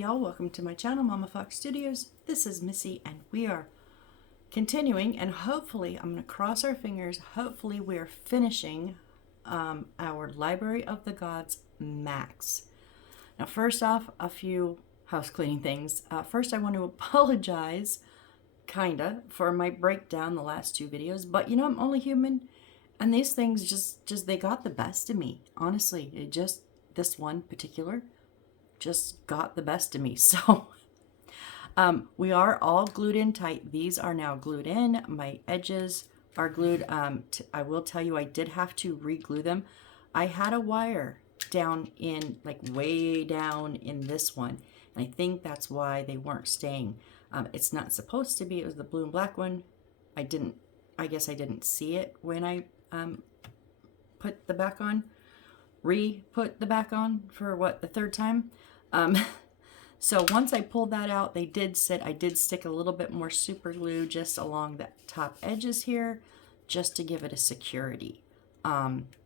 Y'all, welcome to my channel, Mama Fox Studios. This is Missy, and we are continuing, and hopefully, I'm going to cross our fingers, hopefully we are finishing our Library of the Gods Max. Now, first off, a few house cleaning things. First, I want to apologize, kinda, for my breakdown the last two videos, but you know, I'm only human, and these things just they got the best of me. Honestly, this one particular just got the best of me. So we are all glued in tight. These are now glued in. My edges are glued. I will tell you, I did have to re-glue them. I had a wire down in, like, way down in this one, and I think that's why they weren't staying. It's not supposed to be. It was the blue and black one. I guess I didn't see it when I put the back on. Re-put the back on for what, the third time. So once I pulled that out, they did sit. I did stick a little bit more super glue just along the top edges here, just to give it a security.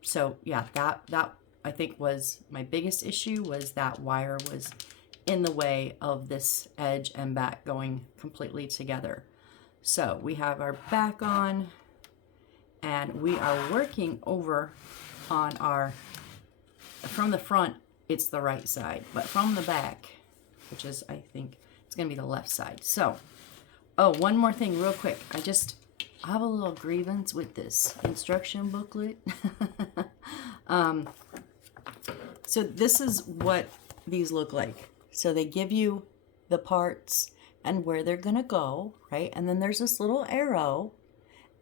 So yeah, that I think was my biggest issue, was that wire was in the way of this edge and back going completely together. So we have our back on, and we are working over on our, from the front, it's the right side, but from the back, which is, I think, it's going to be the left side. So, oh, one more thing real quick. I have a little grievance with this instruction booklet. So this is what these look like. So they give you the parts and where they're going to go, right? And then there's this little arrow,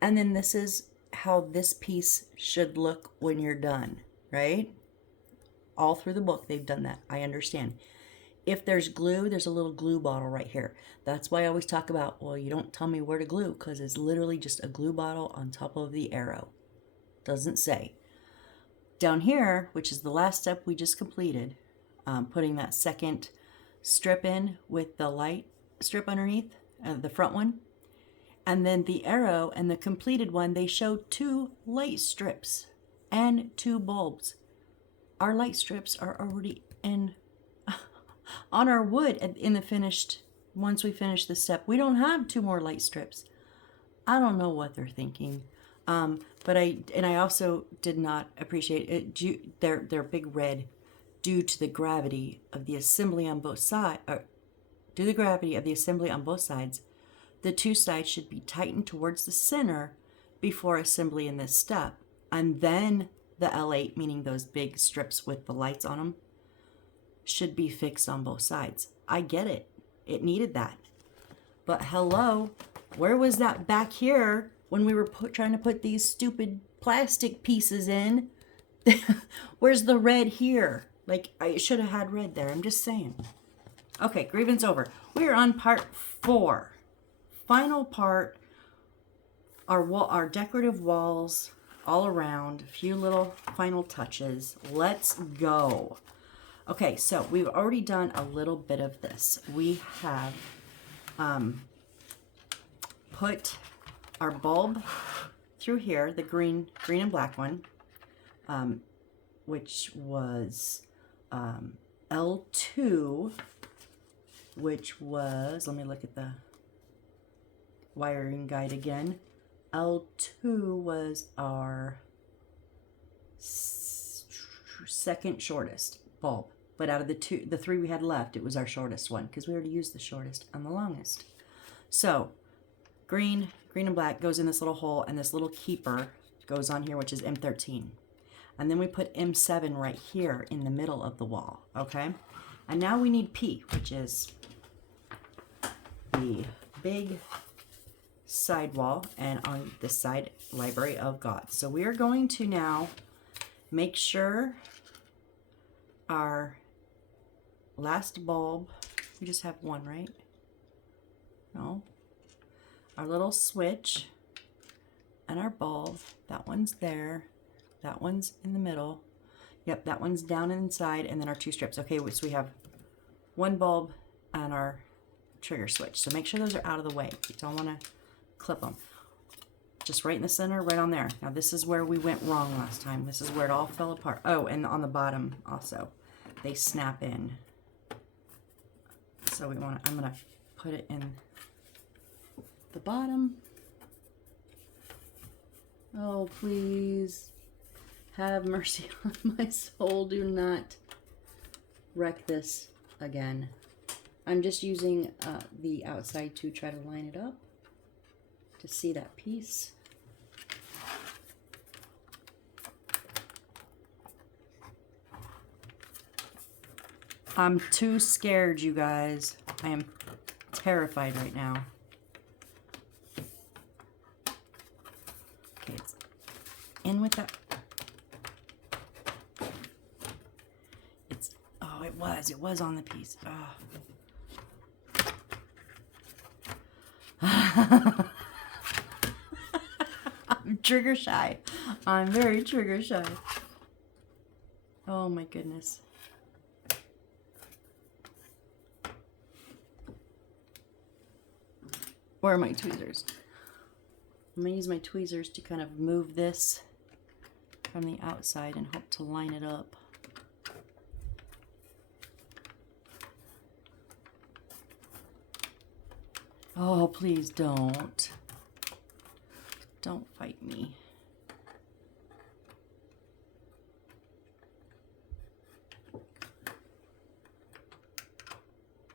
and then this is how this piece should look when you're done, right? All through the book, they've done that. I understand. If there's glue, there's a little glue bottle right here. That's why I always talk about, well, you don't tell me where to glue, because it's literally just a glue bottle on top of the arrow. Doesn't say. Down here, which is the last step we just completed, putting that second strip in with the light strip underneath, the front one, and then the arrow and the completed one, they show 2 light strips and 2 bulbs. Our light strips are already in on our wood in the finished, once we finish this step. We don't have 2 more light strips. I don't know what they're thinking. But I also did not appreciate it. They're big red due to the gravity of the assembly on both sides. Due to the gravity of the assembly on both sides, the 2 sides should be tightened towards the center before assembly in this step, and then the L8, meaning those big strips with the lights on them, should be fixed on both sides. I get it. It needed that. But hello, where was that back here when we were trying to put these stupid plastic pieces in? Where's the red here? Like, I should have had red there. I'm just saying. Okay, grievance over. We are on part 4. Final part. Our decorative walls all around, a few little final touches. Let's go. Okay, so we've already done a little bit of this. We have put our bulb through here, the green and black one, which was L2, which was, let me look at the wiring guide again. L2 was our second shortest bulb, but out of the 3 we had left, it was our shortest one, because we already used the shortest and the longest. So green and black goes in this little hole, and this little keeper goes on here, which is M13, and then we put M7 right here in the middle of the wall. Okay, and now we need P, which is the big side wall, and on this side, Library of God. So we are going to now make sure our last bulb, we just have one, right? No. Our little switch and our bulb, that one's there, that one's in the middle. Yep, that one's down inside, and then our 2 strips. Okay, so we have 1 bulb and our trigger switch. So make sure those are out of the way. You don't want to clip them. Just right in the center, right on there. Now this is where we went wrong last time. This is where it all fell apart. Oh, and on the bottom also, they snap in. So I'm gonna put it in the bottom. Oh, please have mercy on my soul. Do not wreck this again. I'm just using the outside to try to line it up to see that piece. I'm too scared, you guys. I am terrified right now. Okay, it's in with that. Oh, it was on the piece. Oh. I'm trigger shy. I'm very trigger shy. Oh my goodness. Where are my tweezers? I'm going to use my tweezers to kind of move this from the outside and hope to line it up. Oh, please don't. Don't fight me.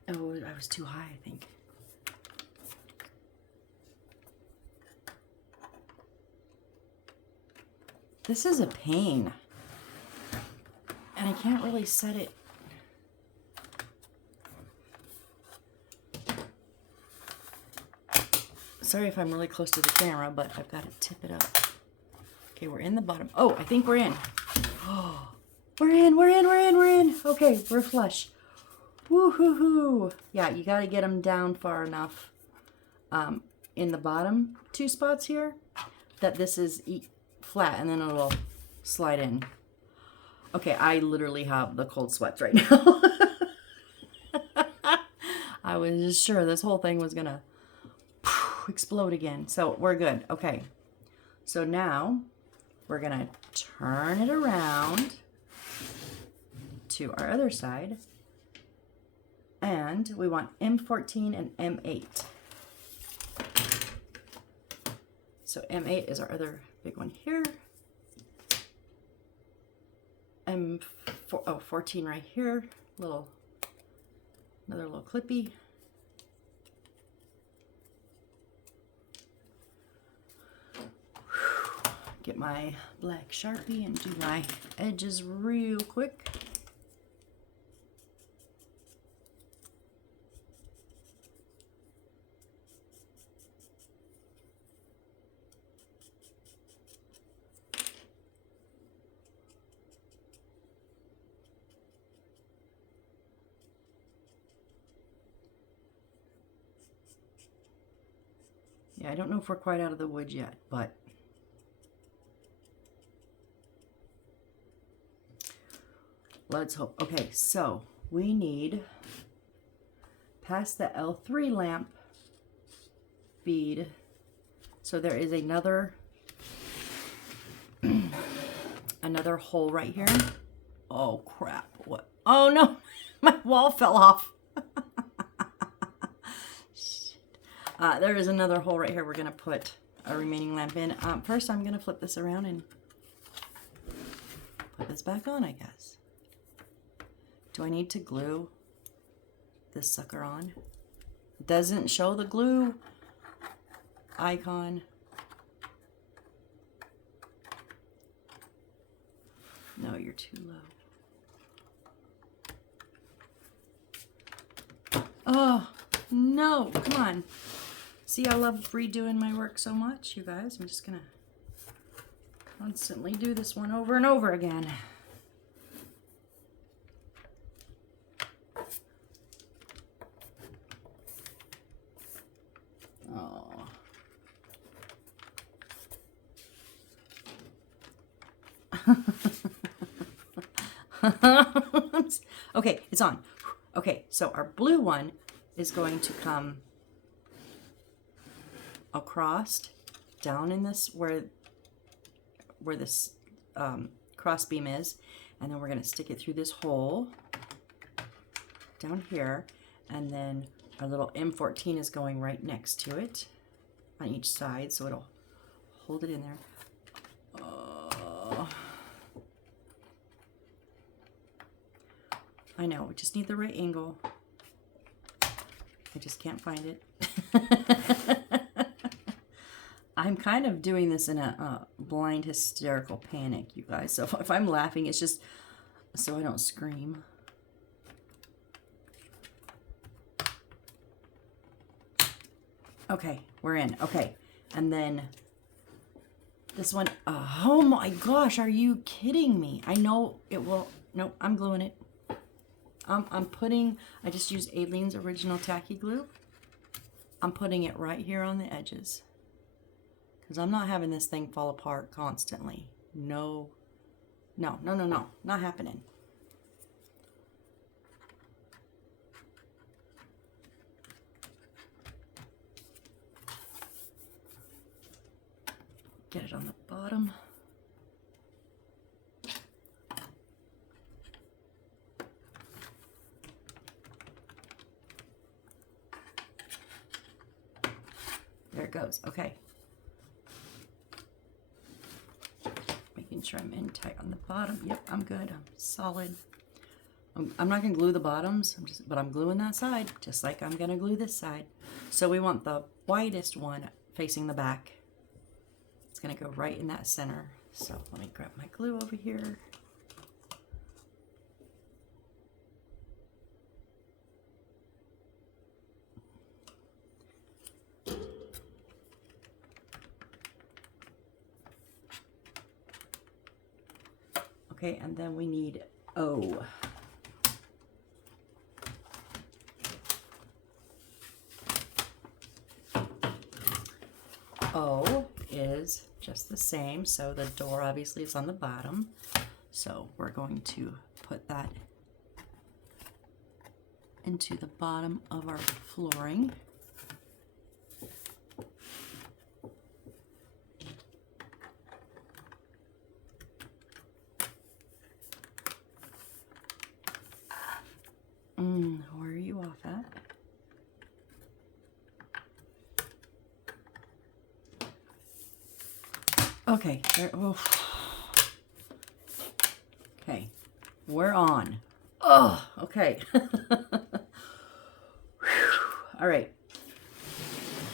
Oh, I was too high, I think. This is a pain. And I can't really set it. Sorry if I'm really close to the camera, but I've got to tip it up. Okay, we're in the bottom. Oh, I think we're in. Oh, we're in. Okay, we're flush. Woo-hoo-hoo. Yeah, you got to get them down far enough in the bottom two spots here that this is flat, and then it'll slide in. Okay, I literally have the cold sweats right now. I was just sure this whole thing was gonna explode again. So we're good. Okay, so now we're gonna turn it around to our other side, and we want M14 and M8. So M8 is our other big one here. M14 right here. Another little clippy. Get my black Sharpie and do my edges real quick. Yeah, I don't know if we're quite out of the woods yet, but let's hope. Okay, so we need past the L3 lamp bead. So there is another hole right here. Oh crap, what? Oh no, my wall fell off. There is another hole right here we're gonna put a remaining lamp in. First I'm gonna flip this around and put this back on, I guess. Do I need to glue this sucker on? It doesn't show the glue icon. No, you're too low. Oh, no, come on. See, I love redoing my work so much, you guys. I'm just gonna constantly do this one over and over again. Okay, it's on. Okay, so our blue one is going to come across, down in this where this cross beam is, and then we're going to stick it through this hole down here, And then our little M14 is going right next to it on each side, so it'll hold it in there. I know, we just need the right angle. I just can't find it. I'm kind of doing this in a blind hysterical panic, you guys. So if I'm laughing, it's just so I don't scream. Okay, we're in. Okay, and then this one, oh my gosh, are you kidding me? I know it will, nope, I'm gluing it. I'm putting, I just used Aleene's Original Tacky Glue. I'm putting it right here on the edges. Because I'm not having this thing fall apart constantly. No, no, no, no, no, not happening. Get it on the bottom. There it goes. Okay. Making sure I'm in tight on the bottom. Yep, I'm good. I'm solid. I'm not going to glue the bottoms, but I'm gluing that side, just like I'm going to glue this side. So we want the whitest one facing the back. It's going to go right in that center. So let me grab my glue over here. Okay, and then we need O. O is just the same, so the door obviously is on the bottom. So we're going to put that into the bottom of our flooring. Where are you off at? Okay, there, oh. Okay, we're on. Oh, okay. All right.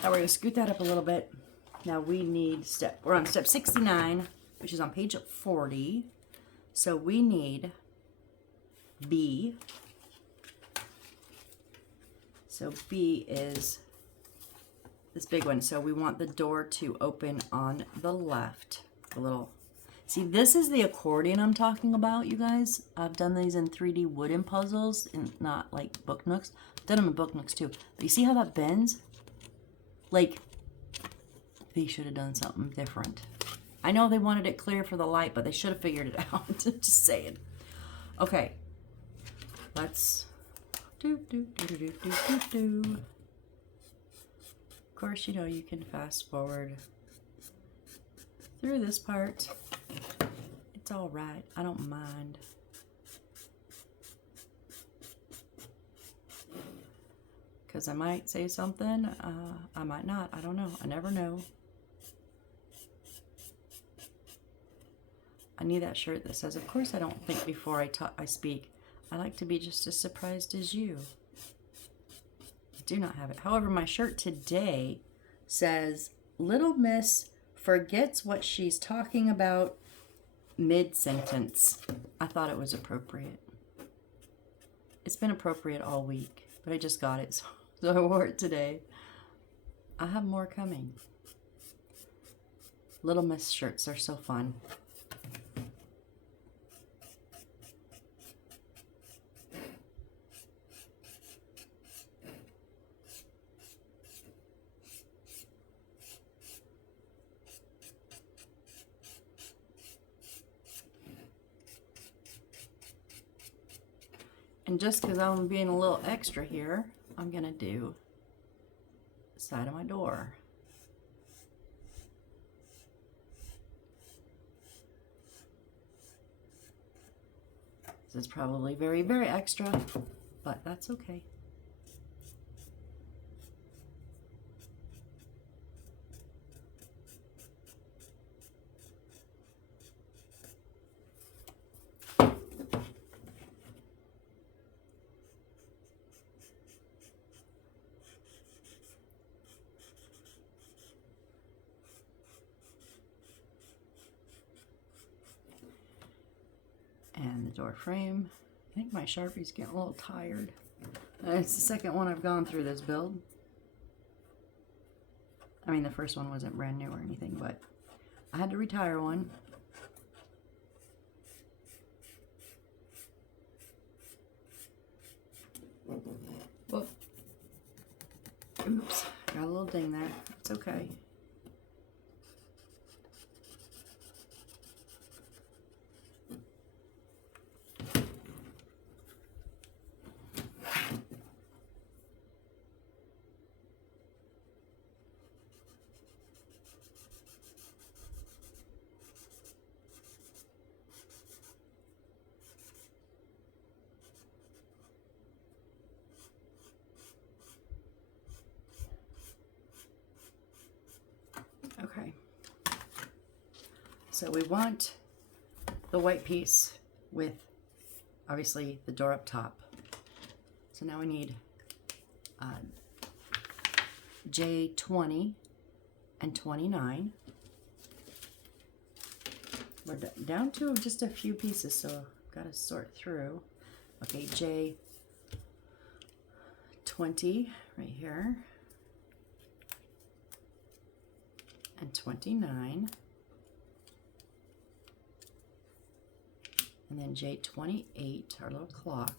Now we're gonna scoot that up a little bit. Now we need we're on step 69, which is on page 40. So we need B. So B is this big one. So we want the door to open on the left. A little. See, this is the accordion I'm talking about, you guys. I've done these in 3D wooden puzzles, and not like Book Nooks. I've done them in Book Nooks too. But you see how that bends? Like, they should have done something different. I know they wanted it clear for the light, but they should have figured it out. Just saying. Okay. Let's do. Of course, you know, you can fast forward through this part. It's all right. I don't mind. Because I might say something. I might not. I don't know. I never know. I need that shirt that says, of course I don't think before I speak. I like to be just as surprised as you. I do not have it. However, my shirt today says, Little Miss forgets what she's talking about mid-sentence. I thought it was appropriate. It's been appropriate all week, but I just got it, so I wore it today. I have more coming. Little Miss shirts are so fun. And just because I'm being a little extra here, I'm going to do the side of my door. This is probably very, very extra, but that's okay. door frame. I think my Sharpie's getting a little tired. It's the second one I've gone through this build. I mean, the first one wasn't brand new or anything, but I had to retire one. Whoop. Oops, got a little ding there. It's okay. Okay, so we want the white piece with obviously the door up top. So now we need J20 and 29. We're down to just a few pieces, so I've got to sort through. Okay, J20 right here. And 29, and then J28, our little clock.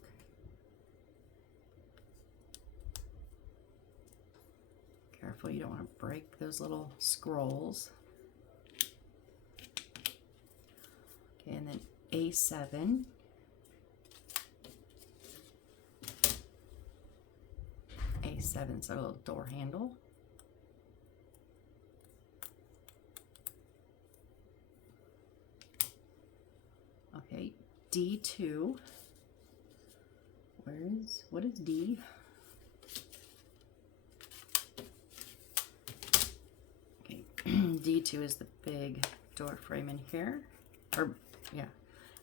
Careful, you don't want to break those little scrolls. Okay, and then A7. A7's our little door handle. Okay, D2. What is D? Okay, D2 is the big door frame in here. Or, yeah.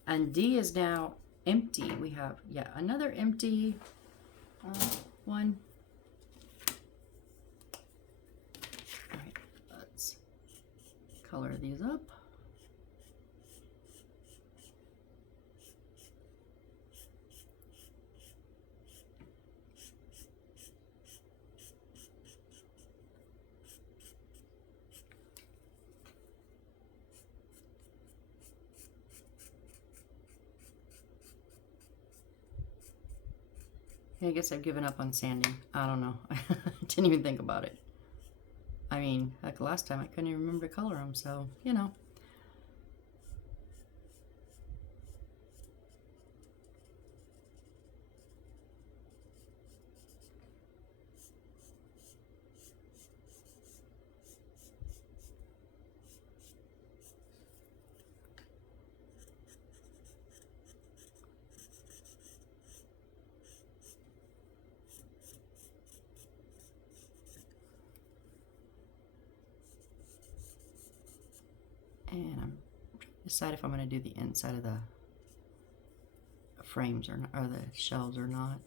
And D is now empty. We have, yeah, another empty one. All right, let's color these up. I guess I've given up on sanding. I don't know. I didn't even think about it. I mean, like last time I couldn't even remember to color them, so, you know. And I'm trying to decide if I'm going to do the inside of the frames or the shelves or not.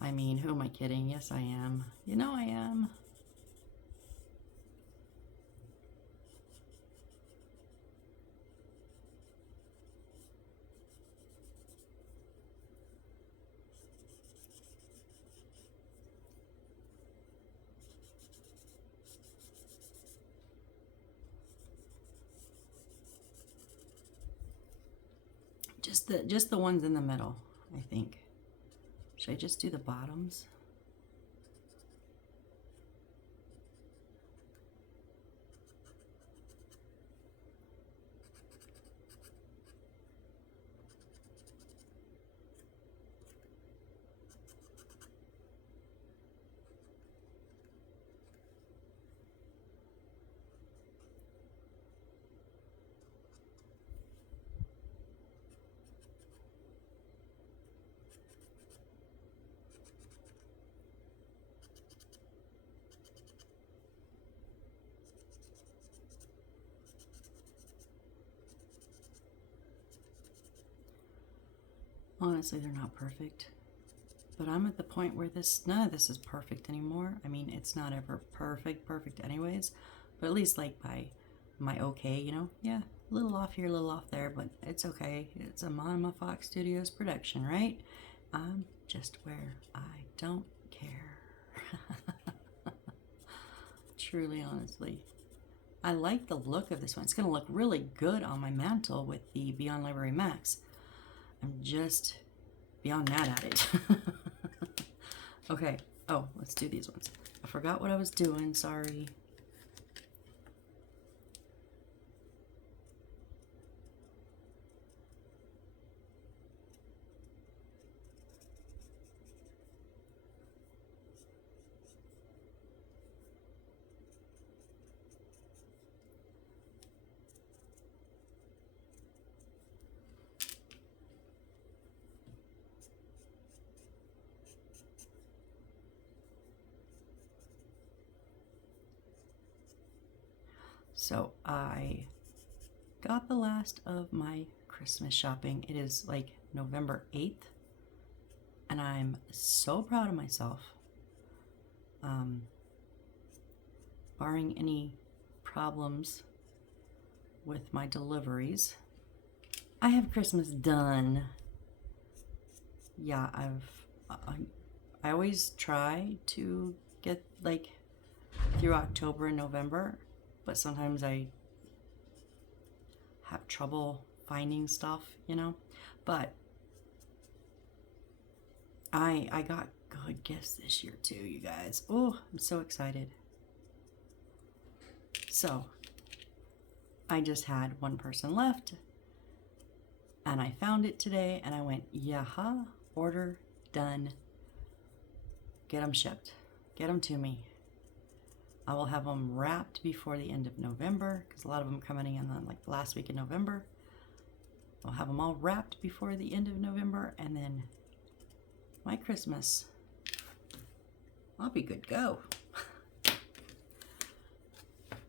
I mean, who am I kidding? Yes, I am. You know I am. Just the ones in the middle, I think. Should I just do the bottoms? Honestly, they're not perfect. But I'm at the point where none of this is perfect anymore. I mean, it's not ever perfect anyways. But at least like by Am I okay, you know? Yeah, a little off here, a little off there, but it's okay. It's a Mama Fox Studios production, right? I'm just where I don't care. Truly, honestly. I like the look of this one. It's going to look really good on my mantle with the Beyond Library Max. I'm just beyond mad at it. Okay. Oh, let's do these ones. I forgot what I was doing. Sorry. So I got the last of my Christmas shopping. It is like November 8th, and I'm so proud of myself. Barring any problems with my deliveries, I have Christmas done. Yeah, I always try to get like through October and November, but sometimes I have trouble finding stuff, you know. But I got good gifts this year too, you guys. Oh, I'm so excited. So I just had one person left, and I found it today, and I went, yaha, order done. Get them shipped. Get them to me. I will have them wrapped before the end of November, because a lot of them coming in the like the last week of November. I'll have them all wrapped before the end of November, and then my Christmas, I'll be good to go.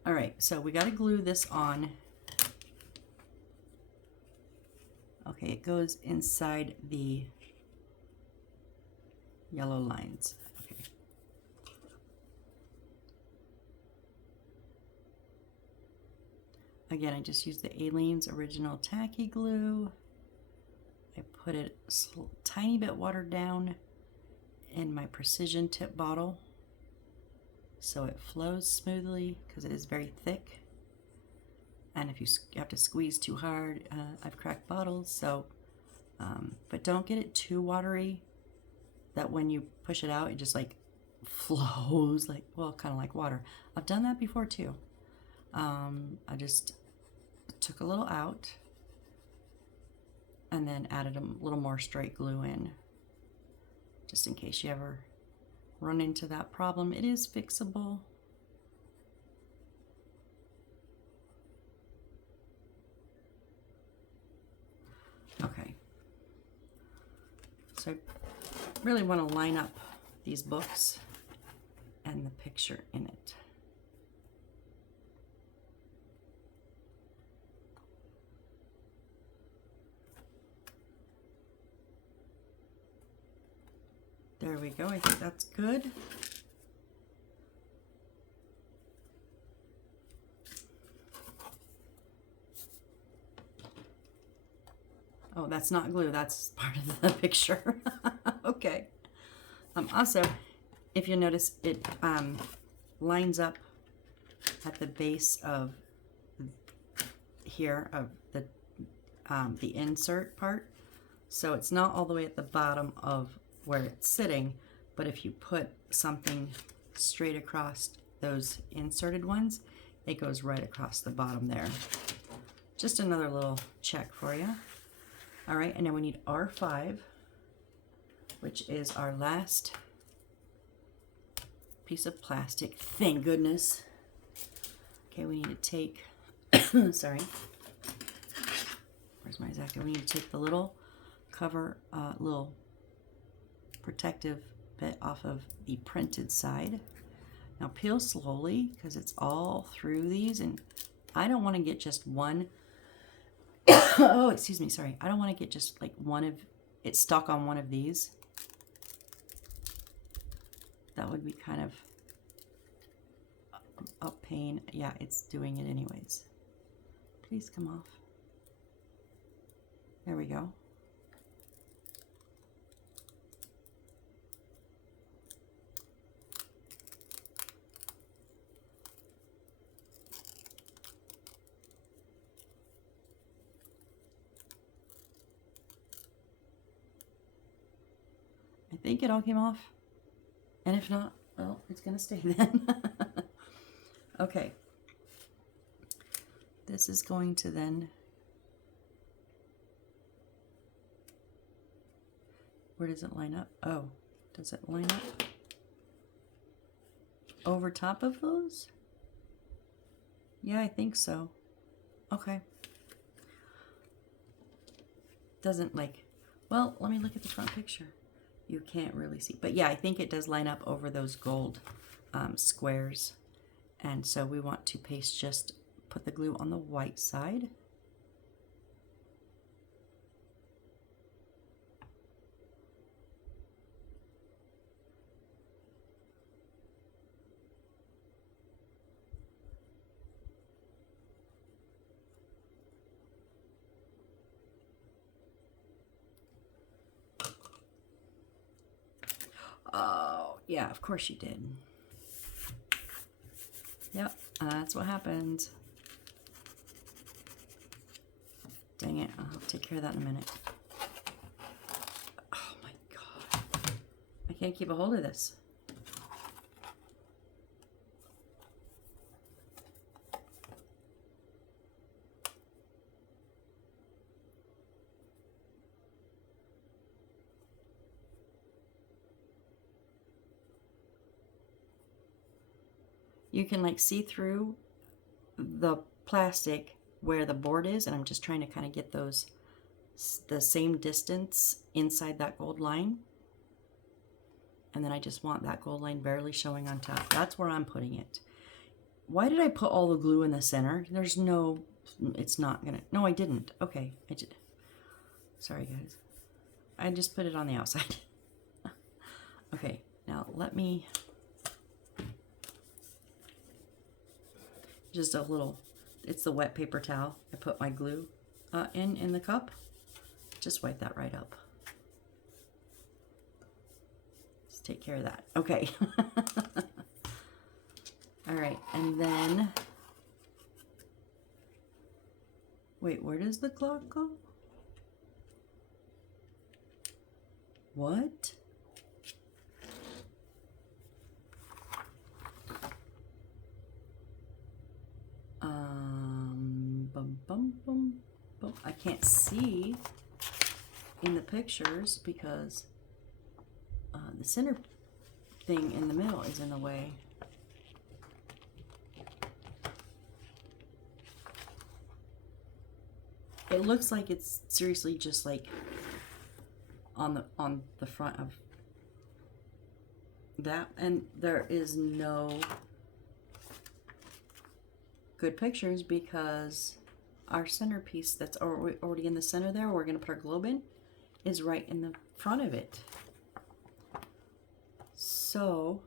All right, so we got to glue this on. Okay, it goes inside the yellow lines. Okay. Again, I just used the Aleene's Original Tacky Glue. I put it a tiny bit watered down in my precision tip bottle so it flows smoothly because it is very thick. And if you have to squeeze too hard, I've cracked bottles. So, but don't get it too watery that when you push it out, it just like flows like, well, kind of like water. I've done that before too. I just took a little out and then added a little more straight glue in, just in case you ever run into that problem. It is fixable. Okay, so I really want to line up these books and the picture in it. There we go. I think that's good. Oh, that's not glue. That's part of the picture. Okay. Also, if you notice, it lines up at the base of here of the insert part. So it's not all the way at the bottom of where it's sitting, but if you put something straight across those inserted ones, it goes right across the bottom there. Just another little check for you. All right, and then we need R5, which is our last piece of plastic. Thank goodness. Okay, we need to take, sorry, where's my X-Acto? We need to take the little cover, little protective bit off of the printed side. Now peel slowly because it's all through these, and I don't want to get just one. Oh, excuse me, sorry. I don't want to get just like one of it stuck on one of these. That would be kind of a pain. Yeah, it's doing it anyways. Please come off. There we go. I think it all came off. And if not, well, it's going to stay then. Okay. This is going to then... Where does it line up? Oh, does it line up over top of those? Yeah, I think so. Okay. Doesn't like... Well, let me look at the front picture. You can't really see. But yeah, I think it does line up over those gold squares. And so we want to paste, just put the glue on the white side. Oh, yeah, of course you did. Yep, that's what happens. Dang it, I'll take care of that in a minute. Oh my God. I can't keep a hold of this. You can like see through the plastic where the board is, and I'm just trying to kind of get those the same distance inside that gold line. And then I just want that gold line barely showing on top. That's where I'm putting it. Why did I put all the glue in the center? There's no, it's not gonna, no, I didn't. Okay, I did. Sorry guys. I just put it on the outside. Okay, now let me, just a little, it's the wet paper towel. I put my glue in the cup. Just wipe that right up. Let's take care of that. Okay. All right, and then, wait, where does the clock go? What? Bum, bum, bum, bum. I can't see in the pictures because the center thing in the middle is in the way. It looks like it's seriously just like on the front of that, and there is no good pictures because our centerpiece that's already in the center there, we're going to put our globe in, is right in the front of it. So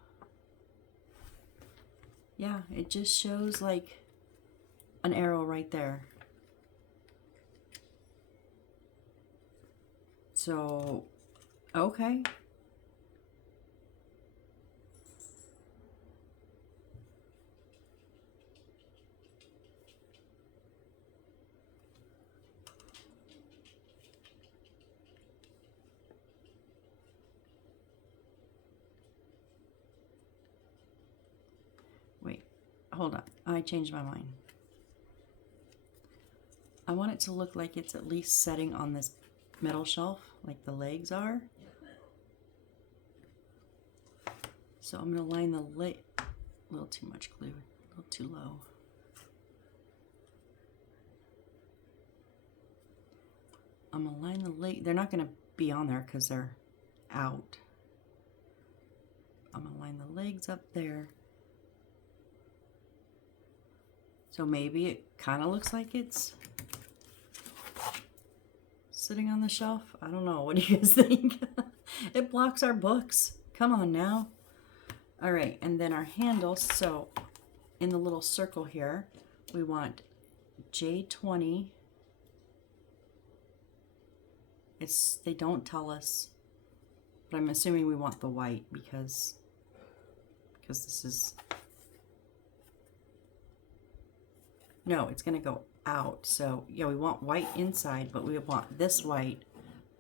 yeah, it just shows like an arrow right there. So, okay. Wait, hold up. I changed my mind. I want it to look like it's at least setting on this metal shelf, like the legs are. So I'm going to line the leg, a little too much glue, a little too low. I'm going to line the leg, they're not going to be on there because they're out. I'm going to line the legs up there. So maybe it kind of looks like it's sitting on the shelf. I don't know. What do you guys think? It blocks our books. Come on now. All right, and then our handle. So in the little circle here, we want J20. They don't tell us, but I'm assuming we want the white because this is, no, it's going to go out. So yeah, we want white inside, but we want this white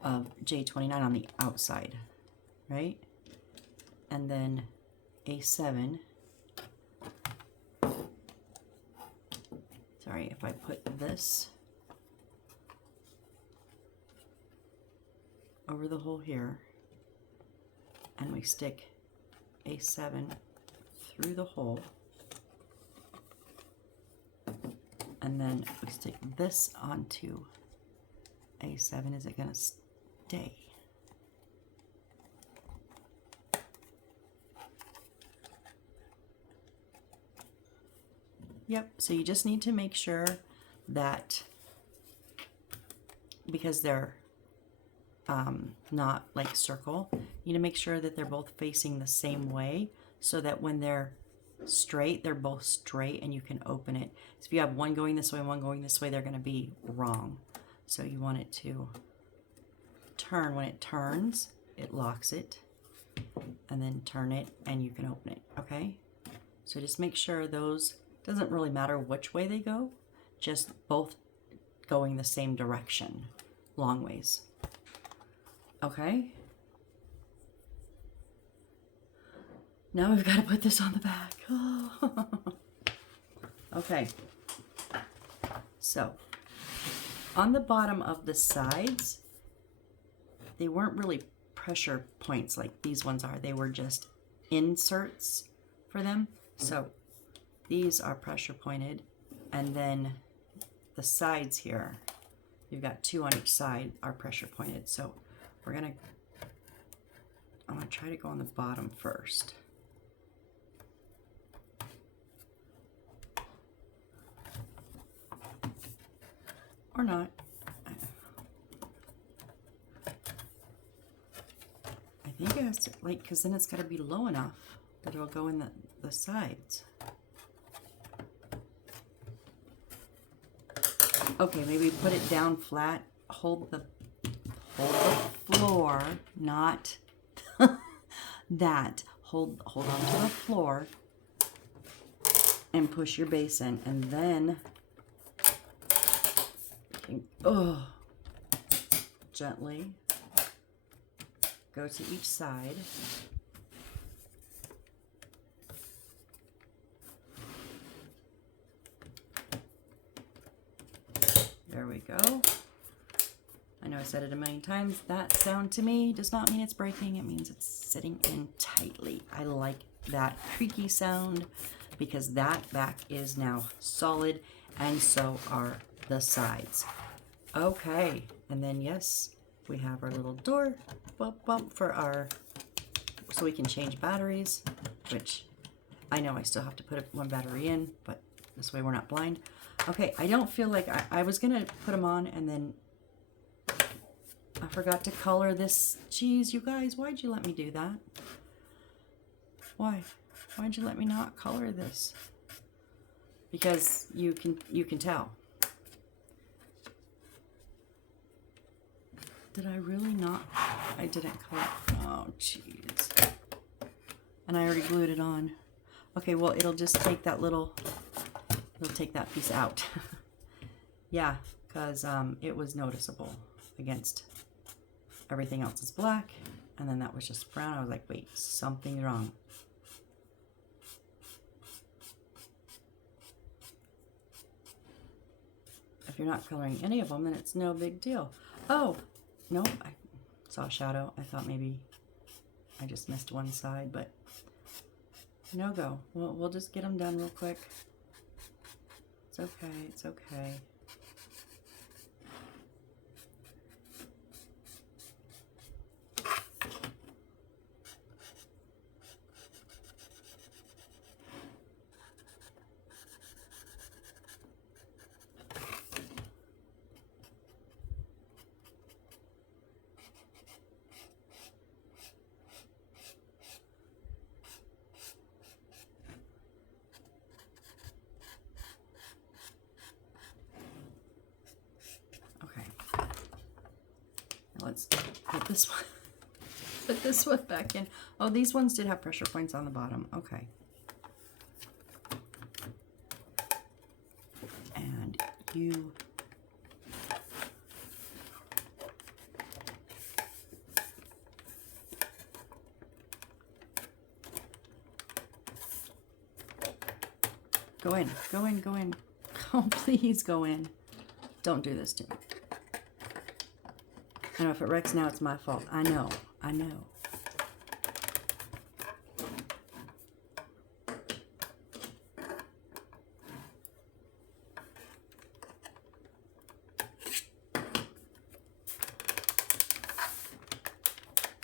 of J29 on the outside, right? And then A7. Sorry, if I put this over the hole here, and we stick A7 through the hole, and then we stick this onto A7, is it going to stay? Yep, so you just need to make sure that, because they're not like circle, you need to make sure that they're both facing the same way so that when they're straight, they're both straight and you can open it. So if you have one going this way and one going this way, they're going to be wrong. So you want it to turn. When it turns, it locks it, and then turn it and you can open it, okay? So just make sure those, doesn't really matter which way they go, just both going the same direction, long ways. Okay. Now we've got to put this on the back. Oh. Okay. So, on the bottom of the sides, they weren't really pressure points like these ones are. They were just inserts for them. So, these are pressure pointed, and then the sides here, you've got two on each side, are pressure pointed. So I'm gonna try to go on the bottom first. Or not. I think it has to, like, because then it's got to be low enough that it'll go in the sides. Okay, maybe put it down flat. Hold the floor, not that. Hold on to the floor and push your base in, and then gently go to each side. There we go. I know I said it a million times. That sound to me does not mean it's breaking. It means it's sitting in tightly. I like that creaky sound because that back is now solid, and so are the sides. Okay, and then yes, we have our little door bump for our, so we can change batteries, which I know I still have to put one battery in, but this way we're not blind. Okay, I don't feel like I was gonna put them on and then I forgot to color this. Jeez, you guys, why'd you let me do that? Why'd you let me not color this? Because you can tell. Did I really not? I didn't color. Oh, jeez. And I already glued it on. Okay, well, it'll just take that little, it'll take that piece out. Yeah, because it was noticeable against everything else is black, and then that was just brown. I was like, wait, something's wrong. If you're not coloring any of them, then it's no big deal. Oh, no, I saw a shadow. I thought maybe I just missed one side, but no go. We'll just get them done real quick. It's okay, it's okay. put this one, put this one back in. Oh, these ones did have pressure points on the bottom. Okay. And you go in, go in, go in. Oh, please go in. Don't do this to me. I know if it wrecks now, it's my fault. I know, I know.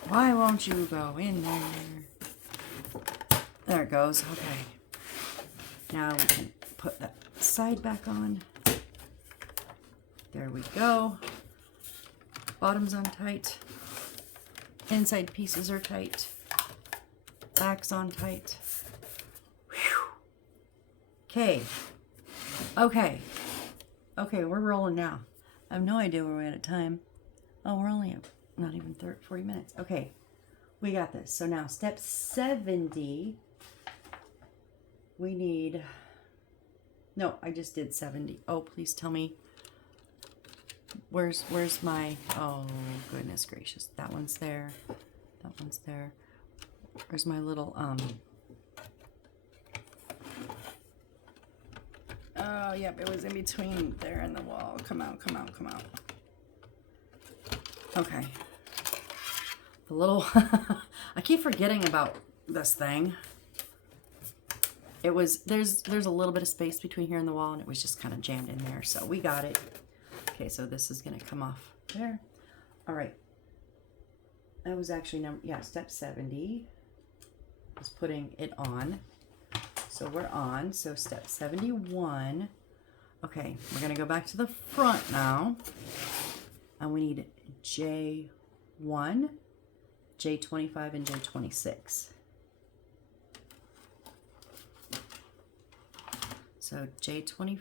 Why won't you go in there? There it goes. Okay. Now we can put that side back on. There we go. Bottom's on tight. Inside pieces are tight. Back's on tight. Whew. Okay. Okay. Okay, we're rolling now. I have no idea where we're at time. Oh, we're only at not even 40 minutes. Okay, we got this. So now step 70, we need, no, I just did 70. Oh, please tell me, where's my, oh, goodness gracious. That one's there. That one's there. Where's my little, oh, yep, it was in between there and the wall. Come out, come out, come out. Okay. The little, I keep forgetting about this thing. It was, there's a little bit of space between here and the wall, and it was just kind of jammed in there. So we got it. Okay, so this is going to come off there. All right. That was actually, step 70 is putting it on. So we're on. So step 71. Okay, we're going to go back to the front now. And we need J1, J25, and J26. So J25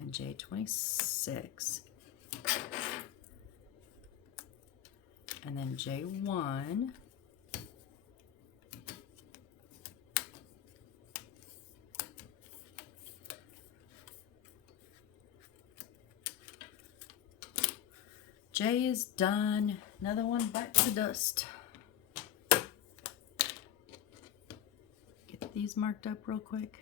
and J26. And then J1. J is done. Another one back to dust. Get these marked up real quick.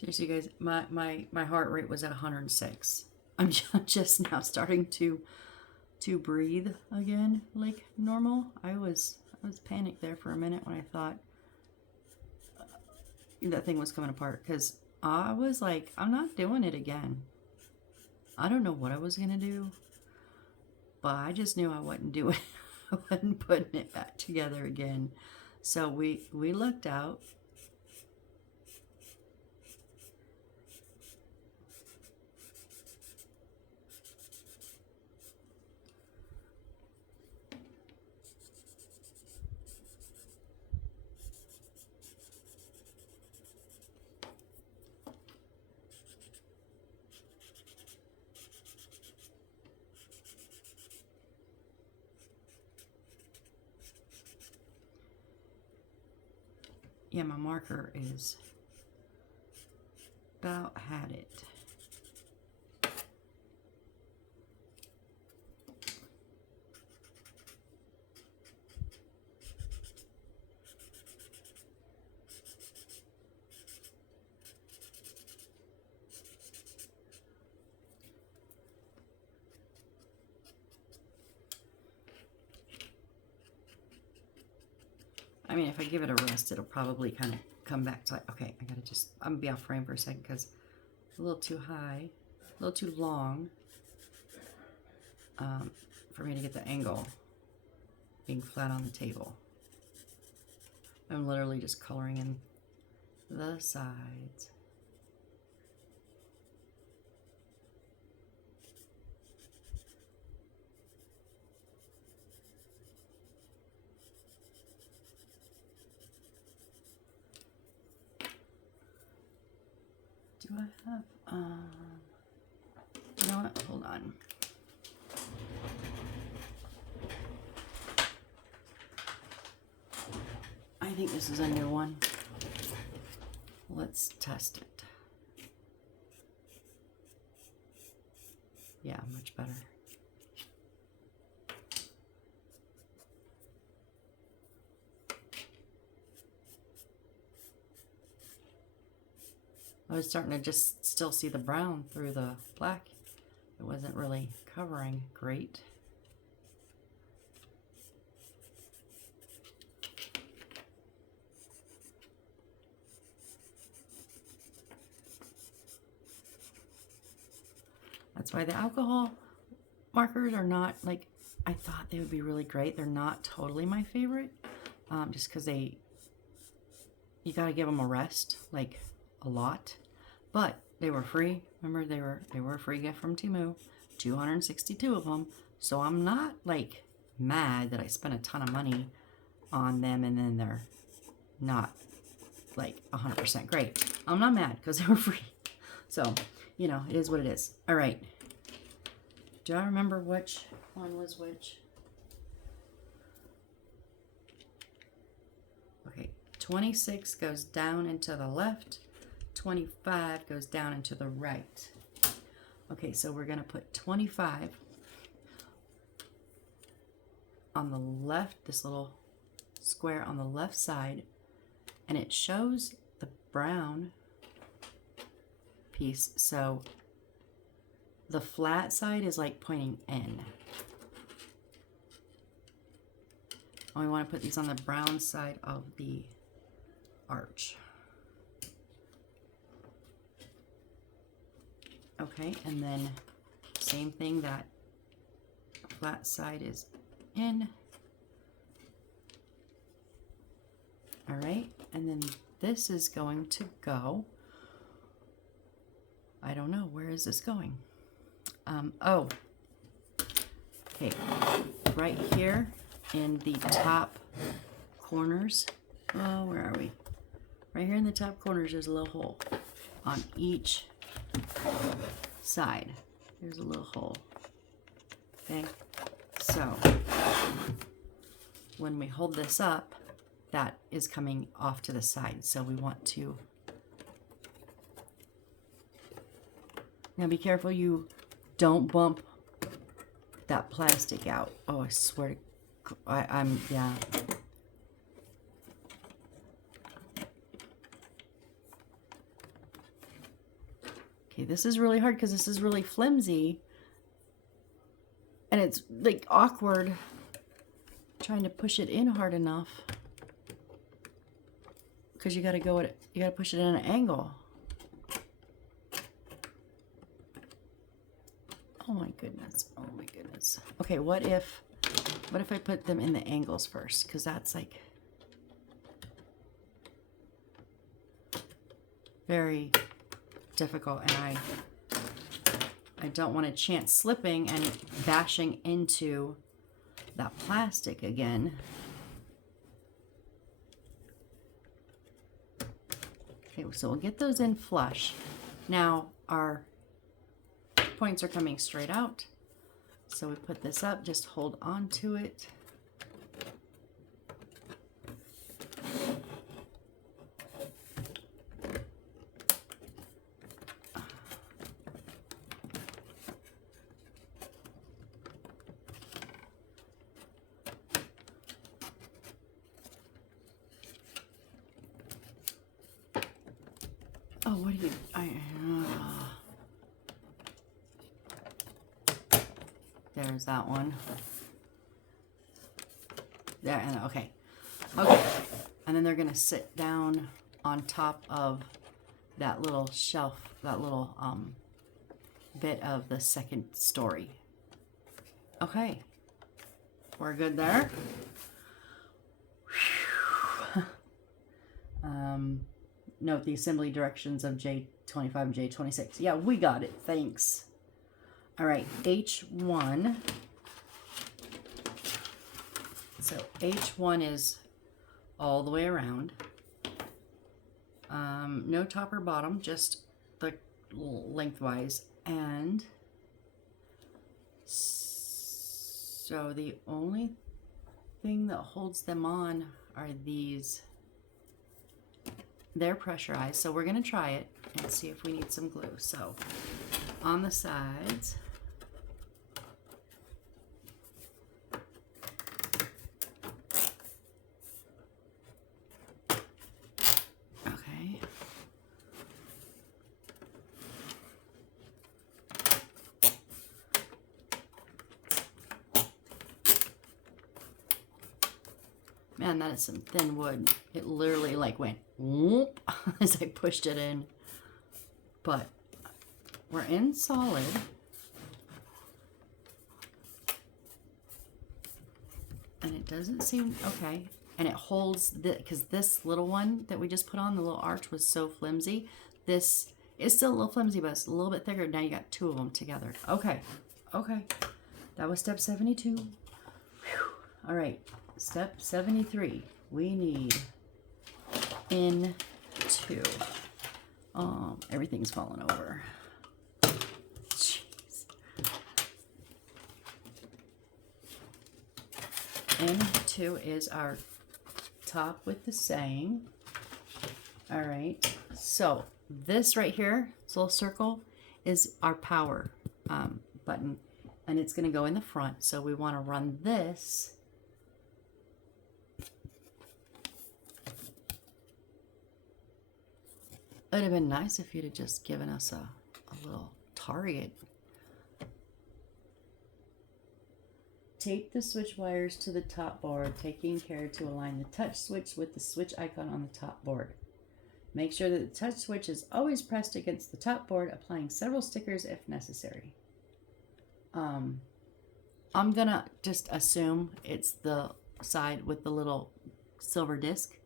Seriously, guys, my heart rate was at 106. I'm just now starting to breathe again like normal. I was panicked there for a minute when I thought that thing was coming apart, because I was like, I'm not doing it again. I don't know what I was gonna do, but I just knew I wasn't doing I wasn't putting it back together again. So we looked out. Yeah, my marker is about had it. I mean, if I give it a rest, it'll probably kind of come back to like, okay, I gotta just, I'm gonna be off frame for a second because it's a little too high, a little too long for me to get the angle. being flat on the table. I'm literally just coloring in the sides. Do I have, you know what, hold on. I think this is a new one. Let's test it. Yeah, much better. I was starting to just still see the brown through the black. It wasn't really covering great. That's why the alcohol markers are not like, I thought they would be really great. They're not totally my favorite, just because you got to give them a rest, like a lot. But they were free. Remember, they were a free gift from Temu, 262 of them. So I'm not like mad that I spent a ton of money on them and then they're not like 100% great. I'm not mad because they were free. So, you know, it is what it is. All right. Do I remember which one was which? Okay, 26 goes down into the left. 25 goes down into the right. Okay, so we're going to put 25 on the left, this little square on the left side, and it shows the brown piece, so the flat side is like pointing in. And we want to put these on the brown side of the arch. Okay, and then same thing, that flat side is in. All right, and then this is going to go, I don't know, where is this going? Oh, okay, right here in the top corners. Oh, where are we? Right here in the top corners, there's a little hole on each side. There's a little hole. Okay, so when we hold this up, that is coming off to the side. So we want to, now be careful you don't bump that plastic out. Oh, I swear to, I'm, yeah. Okay, this is really hard because this is really flimsy. And it's like awkward trying to push it in hard enough. Because you gotta go at it, you gotta push it at an angle. Oh my goodness, oh my goodness. Okay, what if I put them in the angles first? Because that's like very difficult, and I don't want a chance slipping and bashing into that plastic again. Okay, so we'll get those in flush. Now our points are coming straight out. So we put this up, just hold on to it. Oh, what do you, there's that one. There, and okay. Okay. And then they're going to sit down on top of that little shelf, that little bit of the second story. Okay. we're good there. Note the assembly directions of J25 and J26. Yeah, we got it. Thanks. All right, H1. So H1 is all the way around. No top or bottom, just the lengthwise. And so the only thing that holds them on are these. They're pressurized, so we're going to try it and see if we need some glue. So on the sides, okay. Man, that is some thin wood. It literally like went whoop as I pushed it in. But we're in solid. And it doesn't seem, okay. And it holds, because this little one that we just put on, the little arch was so flimsy. This is still a little flimsy, but it's a little bit thicker. Now you got two of them together. Okay, okay. That was step 72. Whew. All right. Step 73, we need N2. Everything's falling over. Jeez. N2 is our top with the saying. All right, so this right here, this little circle, is our power button, and it's gonna go in the front. So we wanna run this It would have been nice if you'd have just given us a little target. Tape the switch wires to the top board, taking care to align the touch switch with the switch icon on the top board. Make sure that the touch switch is always pressed against the top board, applying several stickers if necessary. I'm gonna just assume it's the side with the little silver disc,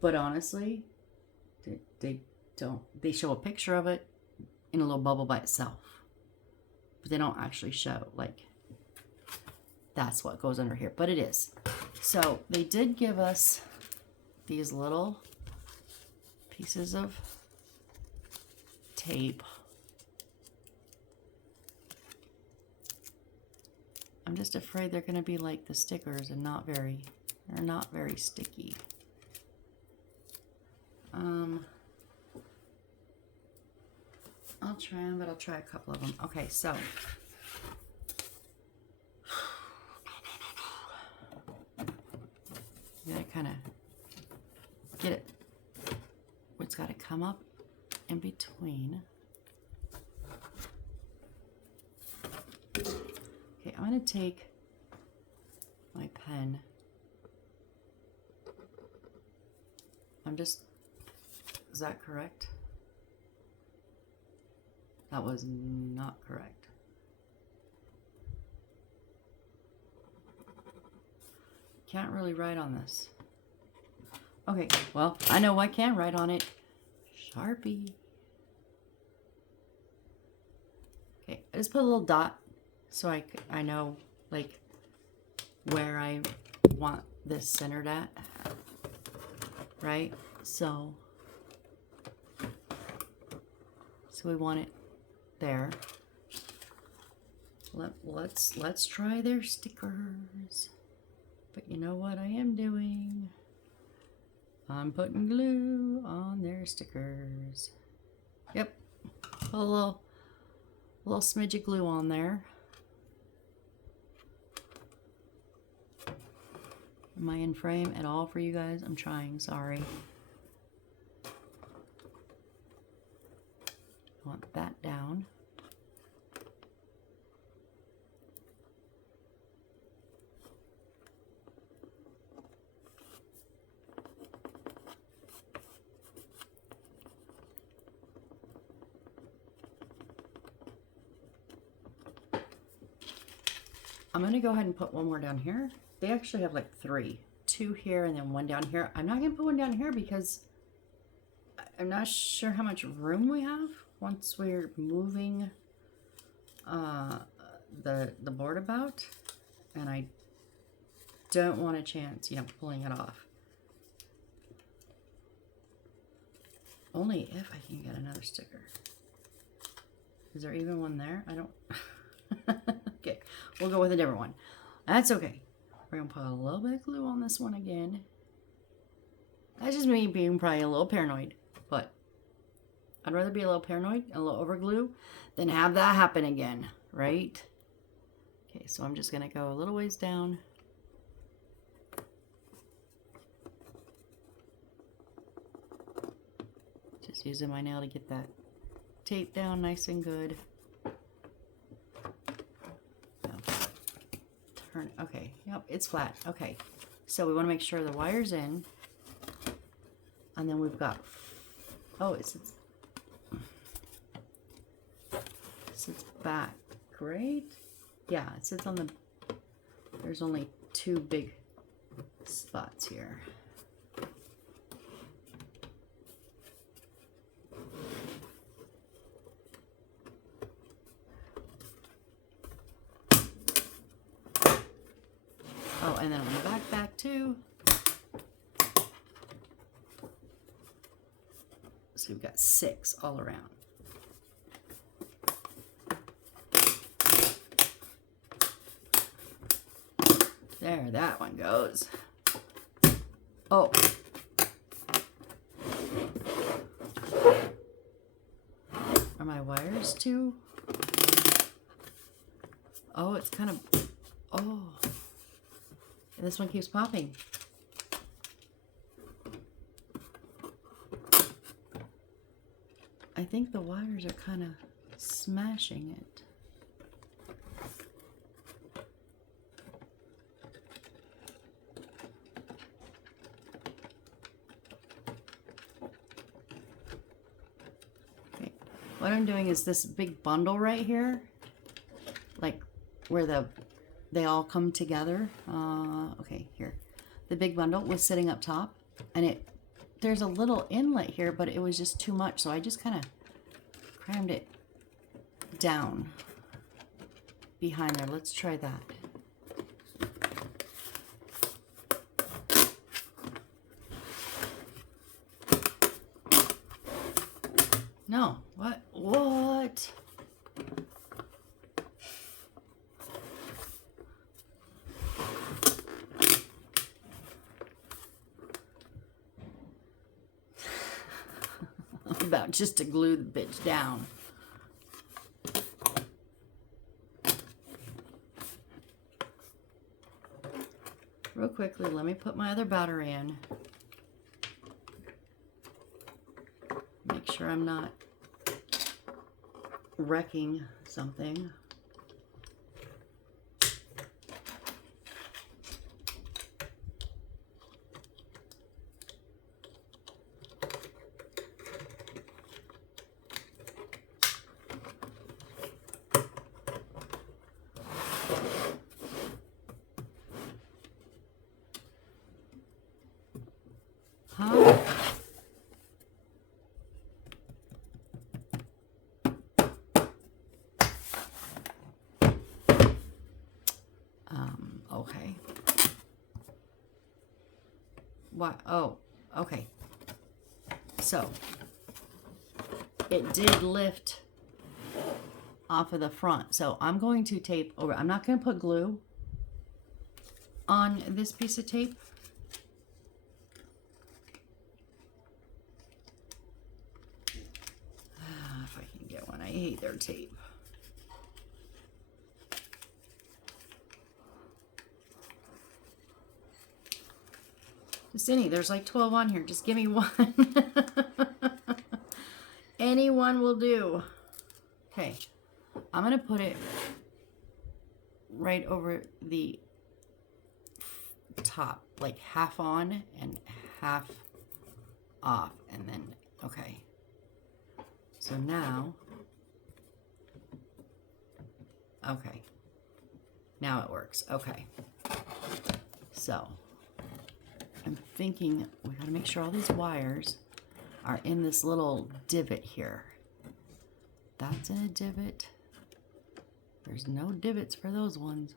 but honestly, they show a picture of it in a little bubble by itself, but they don't actually show like that's what goes under here, but it is. So they did give us these little pieces of tape. I'm just afraid they're going to be like the stickers and they're not very sticky. I'll try them, but I'll try a couple of them. Okay, so you gotta kind of get it. It's got to come up in between. Okay, I'm gonna take my pen. Is that correct? That was not correct. Can't really write on this. Okay, well, I know I can write on it. Sharpie. Okay, I just put a little dot so I know like where I want this centered at, right? So we want it there. Let's try their stickers. But you know what I am doing? I'm putting glue on their stickers. Yep, put a little smidge of glue on there. Am I in frame at all for you guys? I'm trying, sorry. I want that down. I'm going to go ahead and put one more down here. They actually have like 3. 2 here and then 1 down here. I'm not going to put one down here because I'm not sure how much room we have once we're moving the board about. And I don't want a chance, you know, pulling it off. Only if I can get another sticker. Is there even one there? I don't... Okay, we'll go with a different one. That's okay. We're going to put a little bit of glue on this one again. That's just me being probably a little paranoid. But I'd rather be a little paranoid and a little over glue than have that happen again, right? Okay, so I'm just going to go a little ways down. Just using my nail to get that tape down nice and good. Turn, okay, yep, it's flat. Okay, so we want to make sure the wire's in. And then we've got, oh, it sits back, great. Yeah, it sits on the, there's only 2 big spots here. Oh, and then on the back too. So we've got 6 all around. There, that one goes. Oh. Are my wires too? Oh, it's kind of, oh. And this one keeps popping. I think the wires are kind of smashing it. Okay, what I'm doing is this big bundle right here, like where they all come together. Okay, here. The big bundle was sitting up top, and there's a little inlet here, but it was just too much, so I just kind of crammed it down behind there. Let's try that. No, what? What? I'm about just to glue the bitch down. Real quickly, let me put my other battery in. Make sure I'm not wrecking something. Huh? Okay. What? Oh, okay. So, it did lift off of the front. So, I'm going to tape over. I'm not going to put glue on this piece of tape. If I can get one. I hate their tape. Just there's like 12 on here. Just give me one. Any one will do. Okay. I'm going to put it right over the top. Like half on and half off. And then, okay. So now, okay. Now it works. Okay. So I'm thinking we got to make sure all these wires are in this little divot here. That's in a divot. There's no divots for those ones.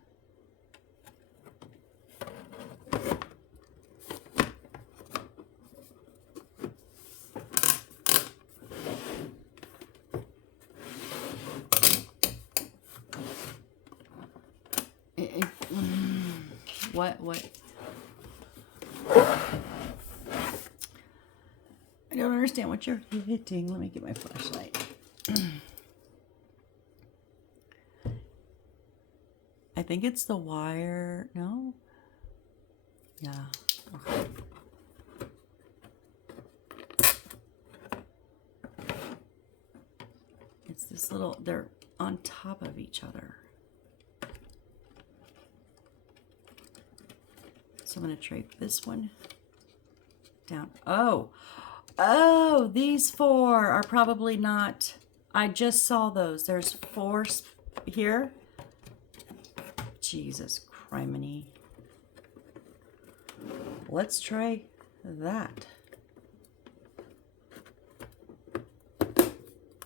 What? I don't understand what you're hitting. Let me get my flashlight. I think it's the wire. No? Yeah. Okay. It's this little, they're on top of each other. So I'm going to drape this one down. Oh, these four are probably not. I just saw those. There's four here. Jesus criminy. Let's try that.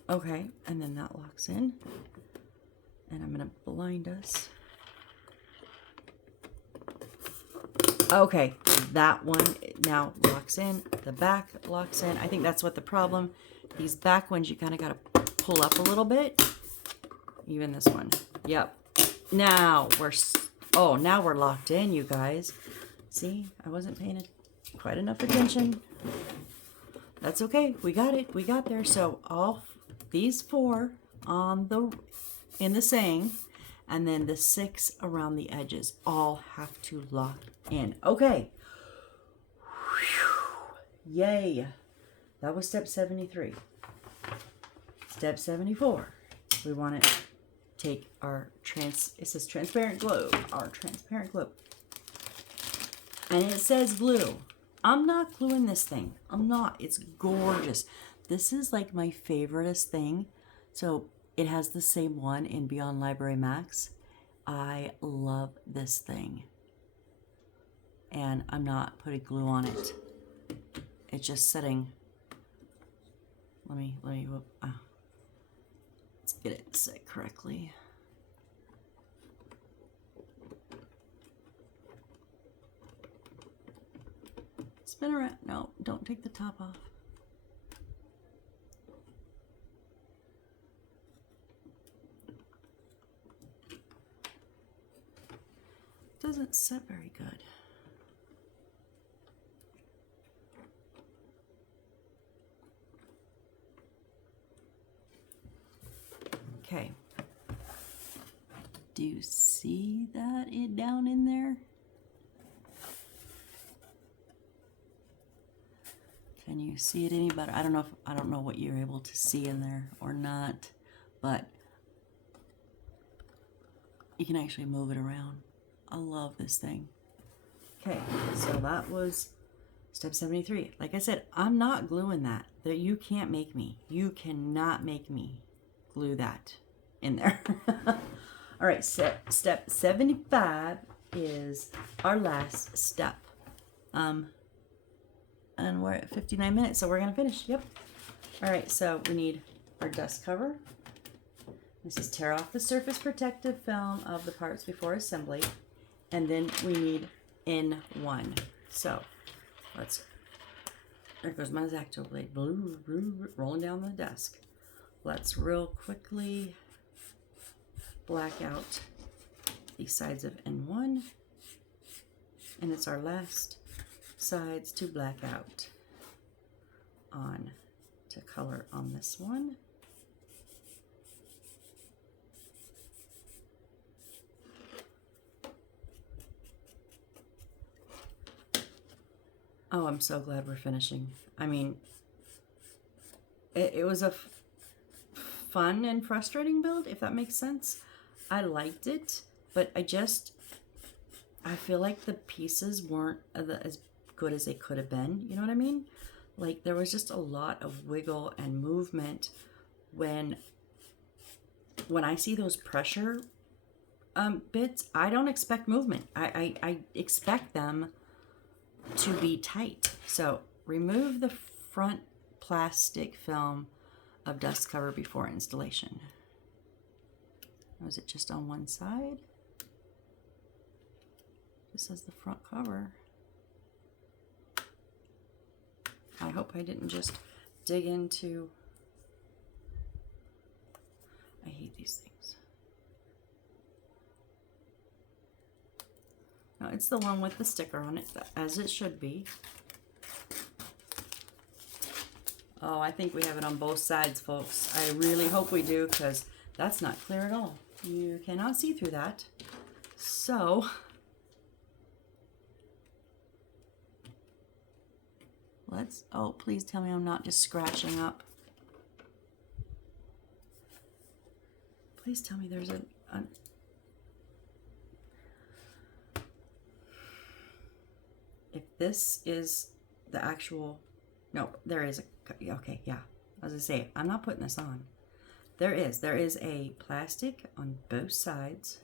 Okay, and then that locks in. And I'm going to blind us. Okay, that one now locks in. The back locks in. I think that's what the problem. These back ones, you kind of got to pull up a little bit. Even this one. Yep. Now we're locked in, you guys. See, I wasn't paying quite enough attention. That's okay. We got it. We got there. So all these four in the saying, and then the 6 around the edges all have to lock in. Okay. Whew. Yay. That was step 73. Step 74. We want to take our it says transparent globe, our transparent globe. And it says glue. I'm not gluing this thing. I'm not. It's gorgeous. This is like my favoriteest thing. So it has the same one in Beyond Library Max. I love this thing. And I'm not putting glue on it. It's just setting. Let's get it set correctly. Spin around. No, don't take the top off. Doesn't set very good. Okay. Do you see that down in there? Can you see it any better? I don't know what you're able to see in there or not, but you can actually move it around. I love this thing. Okay, so that was step 73. Like I said, I'm not gluing that. You can't make me. You cannot make me glue that in there. All right, step 75 is our last step. And we're at 59 minutes, so we're gonna finish. Yep. All right, so we need our dust cover. This is tear off the surface protective film of the parts before assembly. And then we need N1. So there goes my X-Acto blade, rolling down the desk. Let's real quickly black out the sides of N1. And it's our last sides to black out on to color on this one. Oh, I'm so glad we're finishing. I mean, it was a fun and frustrating build, if that makes sense. I liked it, but I feel like the pieces weren't as good as they could have been. You know what I mean? Like, there was just a lot of wiggle and movement when I see those pressure bits, I don't expect movement. I expect them to be tight. So remove the front plastic film of dust cover before installation. Or is it just on one side? This says the front cover. I hope I didn't just dig into... I hate these things. No, it's the one with the sticker on it, as it should be. Oh, I think we have it on both sides, folks. I really hope we do, because that's not clear at all. You cannot see through that. So, let's, oh, please tell me I'm not just scratching up. Please tell me there's if this is the actual, no, there is a, okay, yeah. I was gonna say, I'm not putting this on. There is a plastic on both sides.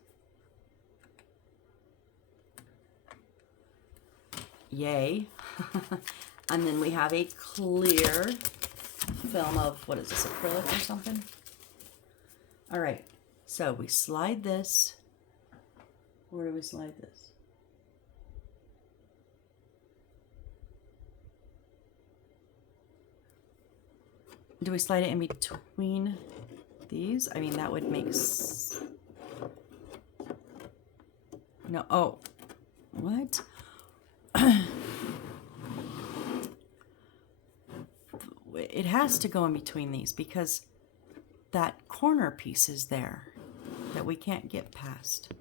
Yay. And then we have a clear film of, what is this, acrylic or something? All right, so we slide this. Where do we slide this? Do we slide it in between these? I mean, that would make no, oh, what? It has to go in between these because that corner piece is there that we can't get past.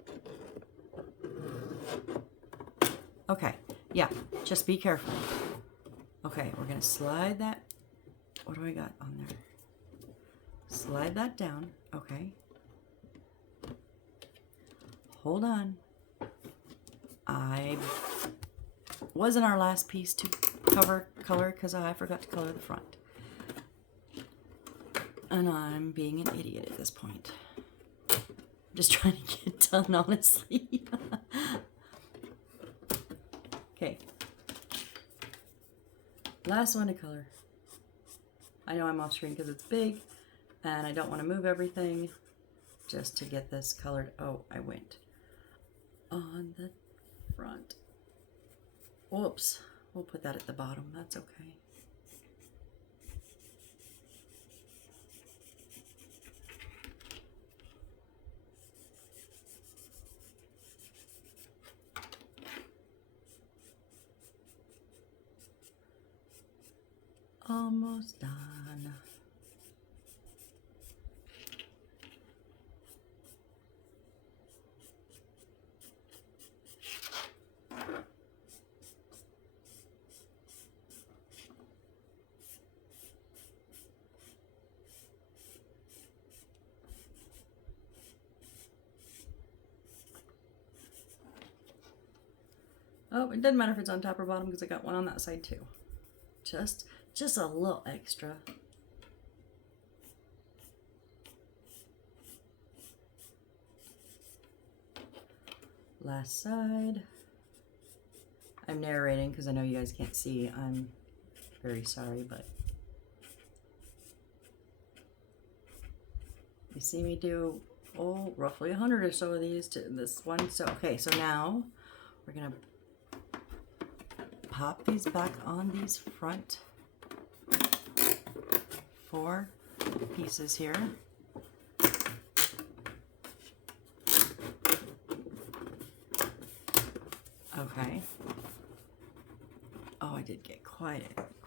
Okay, yeah, just be careful. Okay, we're gonna slide that. What do I got on there? Slide that down. Okay. Hold on. I wasn't our last piece to color because I forgot to color the front. And I'm being an idiot at this point. Just trying to get done, honestly. Okay. Last one to color. I know I'm off screen because it's big and I don't want to move everything just to get this colored. Oh, I went on the front. Whoops. We'll put that at the bottom. That's okay. Almost done. Oh, it doesn't matter if it's on top or bottom because I got one on that side too. Just a little extra. Last side. I'm narrating because I know you guys can't see. I'm very sorry, but you see me do, oh, roughly 100 or so of these to this one. So, okay, so now we're gonna pop these back on these front 4 pieces here. Okay. Oh, I did get quite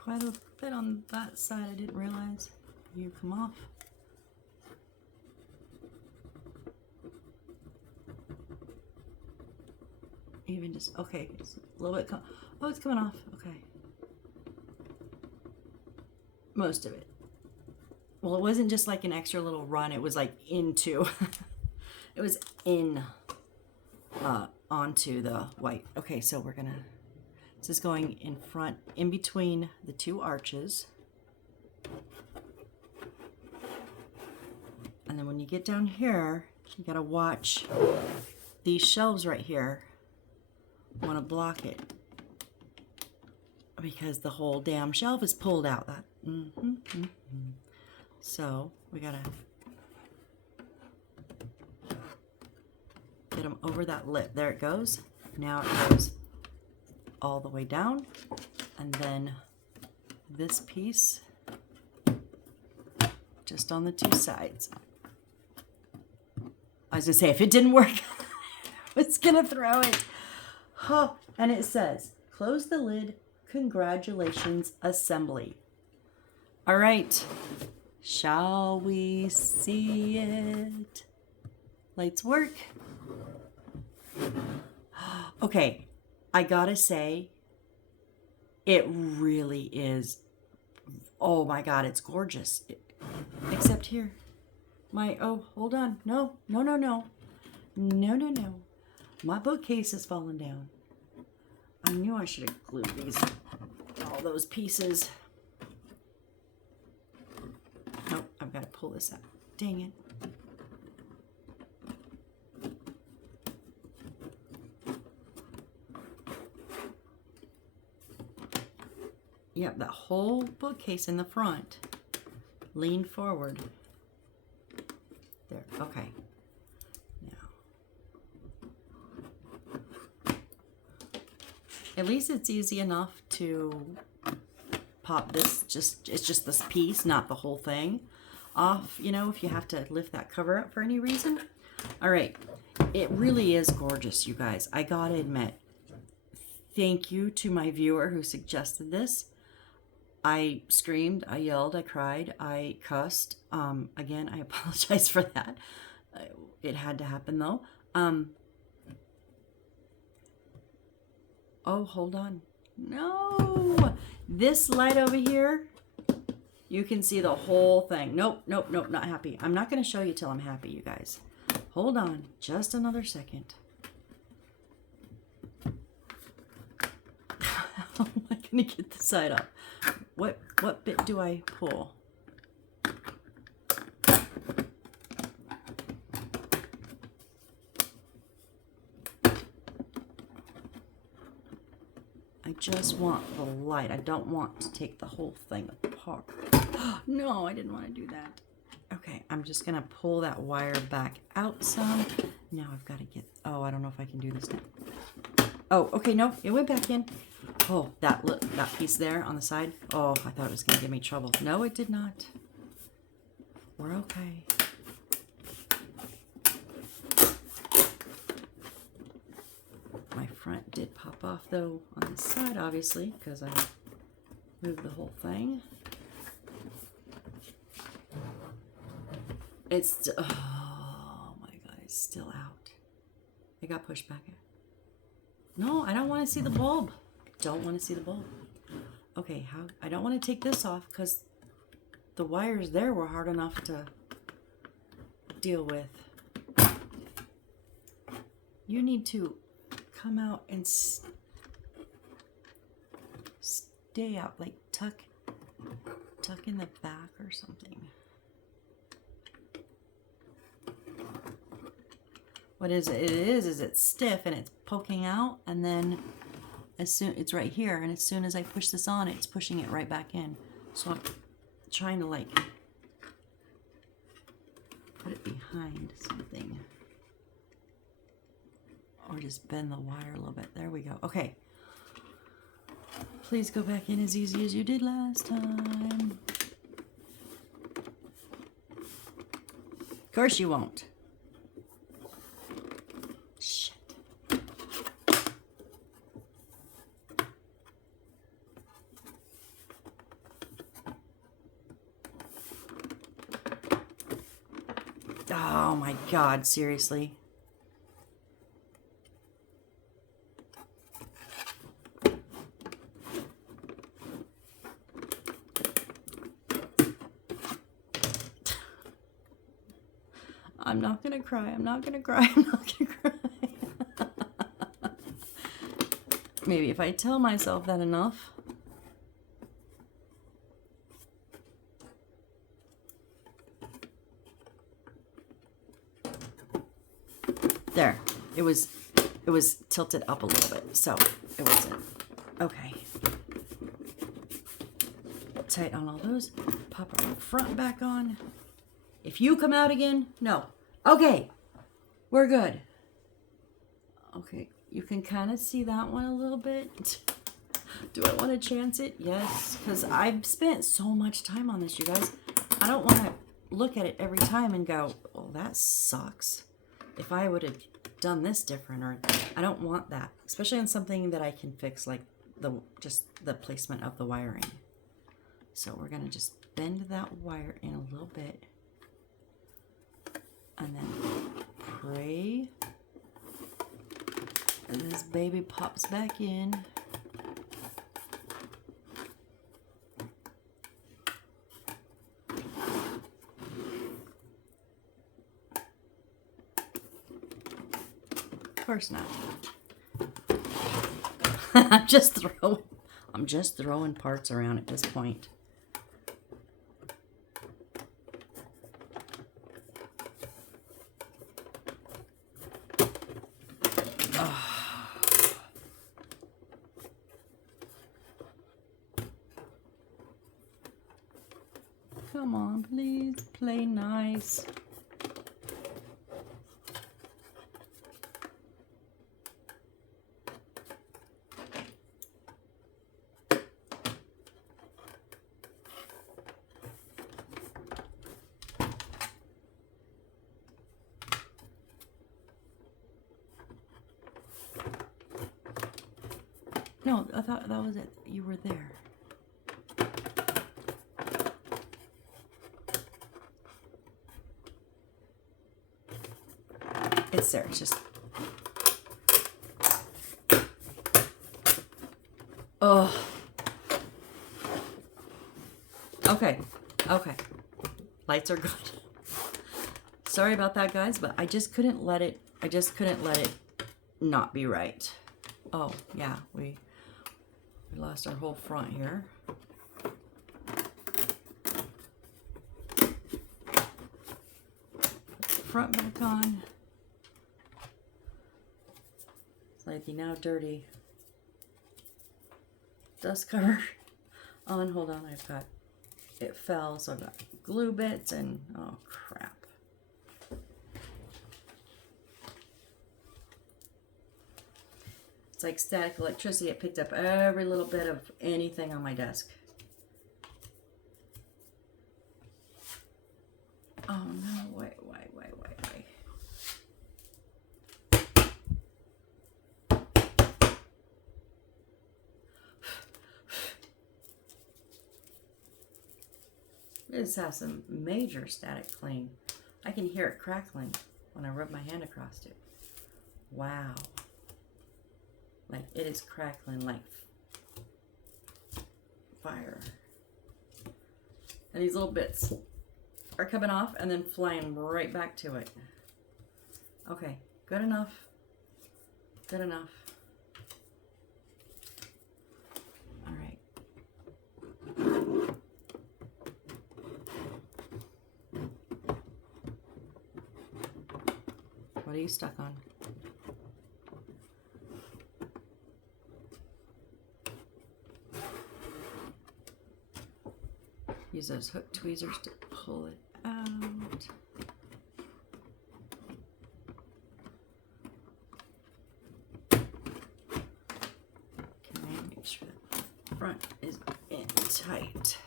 a bit on that side. I didn't realize. You come off. Even just, okay, just a little bit. Oh, it's coming off. Okay. Most of it. Well, it wasn't just like an extra little run. It was like into, it was in, onto the white. Okay, so we're gonna, this is going in front, in between the 2 arches. And then when you get down here, you gotta watch these shelves right here want to block it because the whole damn shelf is pulled out. So we gotta get them over that lip. There it goes. Now it goes all the way down, and then this piece just on the two sides. I was gonna say, if it didn't work, I was gonna throw it. Oh, and it says, close the lid, congratulations, assembly. All right, shall we see it? Lights work. Okay, I gotta say, it really is, oh my God, it's gorgeous. Except here. Oh, hold on. No. My bookcase has fallen down. I knew I should have glued all those pieces. Nope, I've got to pull this out. Dang it. Yep, that whole bookcase in the front. Lean forward. There, okay. Now, at least it's easy enough to pop this, it's just this piece, not the whole thing off, you know, if you have to lift that cover up for any reason. All right, it really is gorgeous, you guys. I gotta admit, thank you to my viewer who suggested this. I screamed, I yelled, I cried, I cussed. Again, I apologize for that. It had to happen though. Oh, hold on. No, this light over here, you can see the whole thing. Nope, not happy. I'm not going to show you till I'm happy, you guys. Hold on, just another second. How am I going to get the side up? What bit do I pull? I just want the light. I don't want to take the whole thing apart. No, I didn't want to do that. Okay, I'm just going to pull that wire back out some. Now I've got to get... Oh, I don't know if I can do this now. Oh, okay, no, it went back in. Oh, that piece there on the side. Oh, I thought it was going to give me trouble. No, it did not. We're okay. My front did pop off, though, on the side, obviously, because I moved the whole thing. It's... Oh, my God, it's still out. It got pushed back in. No, I don't want to see the bulb. Don't want to see the bulb. Okay, I don't want to take this off because the wires there were hard enough to deal with. You need to come out and stay out, like tuck in the back or something. What is it? It is it's stiff and it's poking out, and then it's right here, and as soon as I push this on, it's pushing it right back in. So I'm trying to like put it behind something, or just bend the wire a little bit. There we go. Okay, please go back in as easy as you did last time. Of course you won't. Oh my God, seriously. I'm not gonna cry, I'm not gonna cry, I'm not gonna cry. Maybe if I tell myself that enough. There. it was tilted up a little bit, so it wasn't. Okay. Tight on all those. Pop our front back on. If you come out again, no. Okay, we're good. Okay, you can kind of see that one a little bit. Do I want to chance it? Yes, because I've spent so much time on this, you guys. I don't want to look at it every time and go, oh, that sucks. If I would have done this different, or I don't want that, especially on something that I can fix, like just the placement of the wiring. So we're gonna just bend that wire in a little bit, and then pray and this baby pops back in. Of course not. I'm just throwing parts around at this point. Come on, please play nice. No, I thought that was it. You were there. It's there. It's just... Oh. Okay. Okay. Lights are good. Sorry about that, guys, but I just couldn't let it not be right. Oh, yeah. We lost our whole front here. Front back on. Like the now dirty dust cover on. Hold on, it fell, so I've got glue bits and oh crap. It's like static electricity. It picked up every little bit of anything on my desk. Oh no, wait. This has some major static cling. I can hear it crackling when I rub my hand across it. Wow. Like it is crackling like fire. And these little bits are coming off and then flying right back to it. Okay, good enough. Good enough. All right. What are you stuck on? Use those hook tweezers to pull it out. Okay, make sure the front is in tight.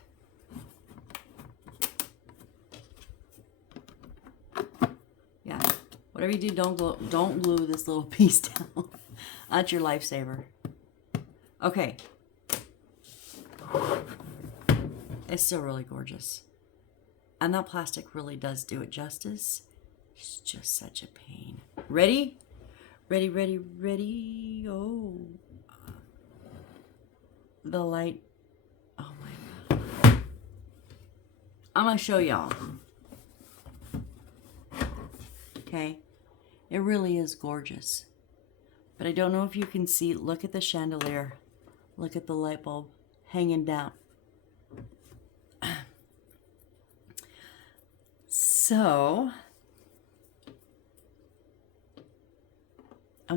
Yeah, whatever you do, don't glue this little piece down. That's your lifesaver. Okay. It's still really gorgeous. And that plastic really does do it justice. It's just such a pain. Ready? Ready, ready, ready. Oh. The light. Oh my God. I'm going to show y'all. Okay. It really is gorgeous. But I don't know if you can see. Look at the chandelier. Look at the light bulb hanging down. So,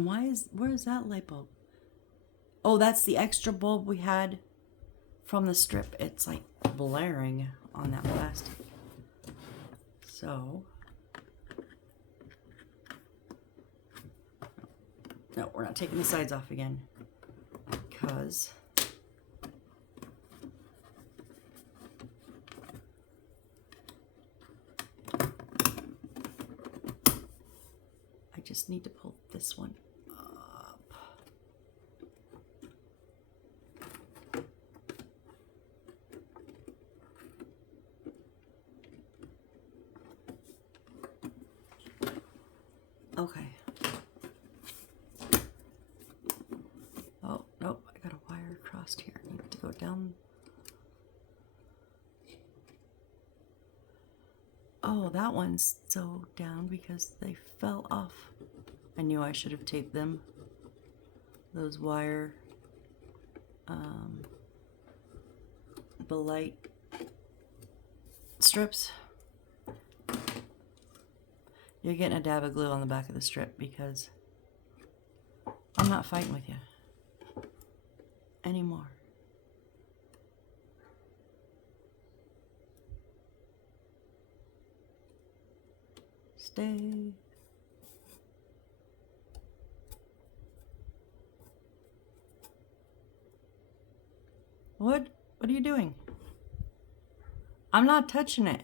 And where is that light bulb? Oh, that's the extra bulb we had from the strip. It's like blaring on that plastic. So, no, we're not taking the sides off again because I just need to pull this one up. Okay. Oh, nope, I got a wire across here. I need to go down. Oh, that one's so down because they fell off. I knew I should have taped them. Those wire, the light strips. You're getting a dab of glue on the back of the strip because I'm not fighting with you anymore. Stay. What are you doing? I'm not touching it.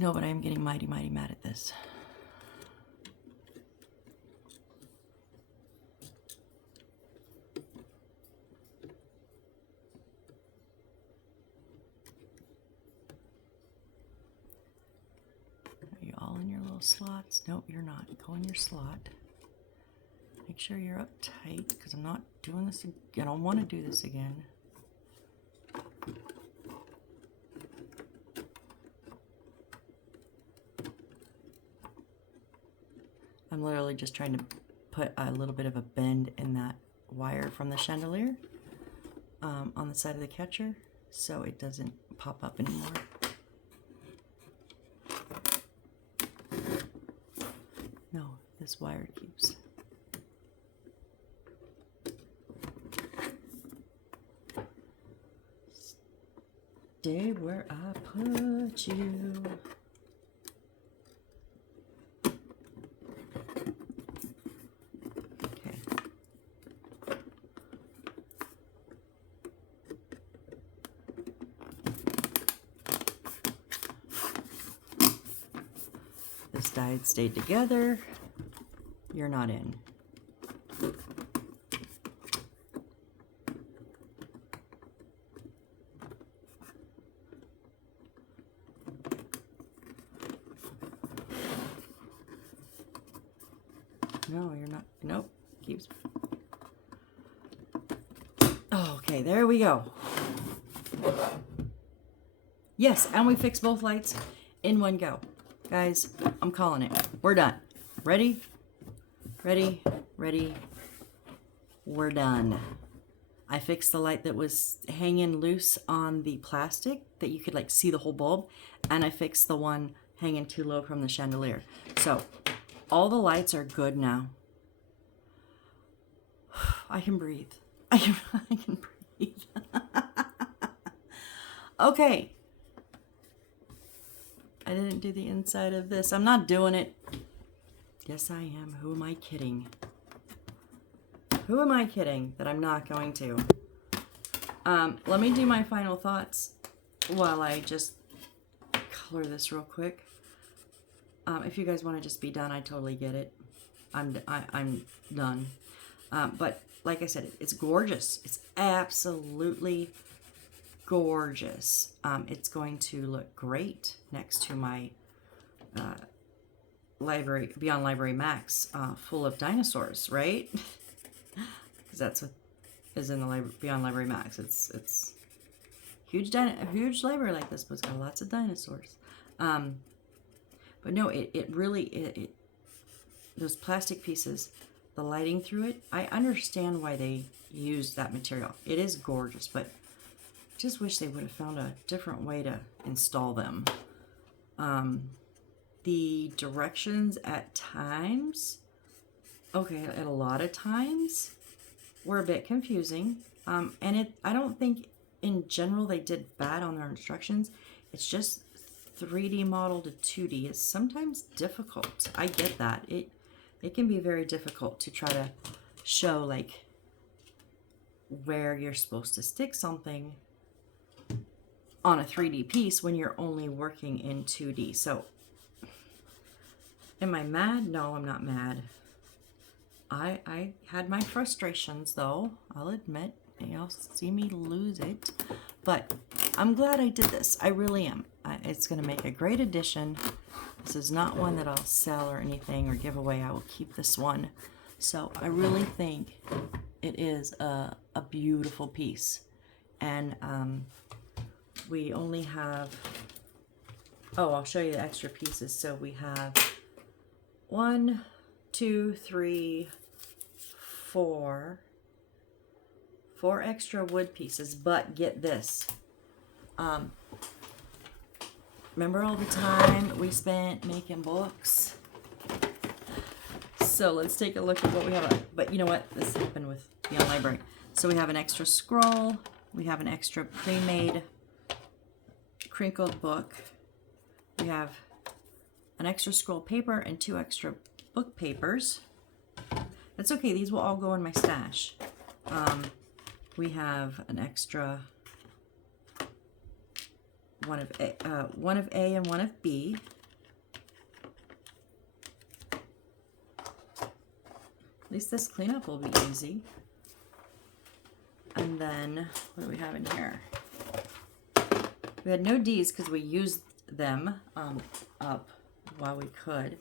No, but I am getting mighty, mighty mad at this. Are you all in your little slots? Nope, you're not. Go in your slot. Make sure you're up tight because I'm not doing this again. I don't want to do this again. I'm literally just trying to put a little bit of a bend in that wire from the chandelier on the side of the catcher so it doesn't pop up anymore. No, this wire keeps. Stay where I put you. Side stayed together. You're not in. No, you're not. Nope. Keeps. Oh, okay, there we go. Yes, and we fixed both lights in one go. Guys, I'm calling it. We're done. Ready? Ready? Ready? We're done. I fixed the light that was hanging loose on the plastic that you could like see the whole bulb, and I fixed the one hanging too low from the chandelier. So all the lights are good now. I can breathe. I can breathe. Okay. I didn't do the inside of this. I'm not doing it. Yes, I am. Who am I kidding? Who am I kidding that I'm not going to? Let me do my final thoughts while I just color this real quick. If you guys want to just be done, I totally get it. I'm done. But like I said, it's gorgeous. It's absolutely gorgeous. It's going to look great next to my library, Beyond Library Max, full of dinosaurs, right? Because that's what is in the Beyond Library Max. It's huge, a huge library like this, but it's got lots of dinosaurs. But no, it really those plastic pieces, the the lighting through it. I understand why they used that material. It is gorgeous, but just wish they would have found a different way to install them. The directions at times, okay, at a lot of times, were a bit confusing. And I don't think in general they did bad on their instructions. It's just 3D model to 2D is sometimes difficult. I get that. It can be very difficult to try to show like where you're supposed to stick something on a 3D piece when you're only working in 2D. So am I mad? No, I'm not mad. I had my frustrations though, I'll admit. You'll see me lose it. But I'm glad I did this. I really am. It's going to make a great addition. This is not one that I'll sell or anything or give away. I will keep this one. So I really think it is a beautiful piece. And we only have, oh, I'll show you the extra pieces. So we have 1, 2, 3, 4 extra wood pieces, but get this. Remember all the time we spent making books? So let's take a look at what we have. But you know what? This happened with Beyond Library. So we have an extra scroll. We have an extra pre-made crinkled book. We have an extra scroll paper and 2 extra book papers. That's okay. These will all go in my stash. We have an extra one of A and one of B. At least this cleanup will be easy. And then, what do we have in here? We had no D's because we used them up while we could.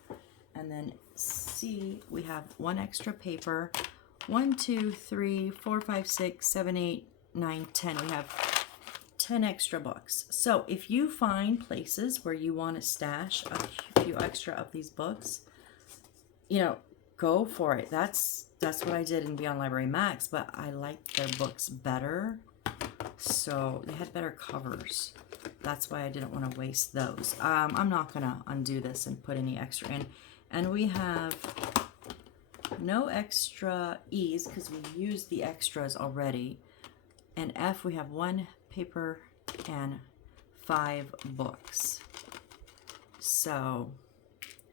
And then C, we have 1 extra paper. 1, 2, 3, 4, 5, 6, 7, 8, 9, 10. We have 10 extra books. So if you find places where you want to stash a few extra of these books, you know, go for it. That's what I did in Beyond Library Max, but I liked their books better. So they had better covers. That's why I didn't want to waste those. I'm not going to undo this and put any extra in. And we have no extra E's because we used the extras already. And F, we have 1 paper and 5 books. So,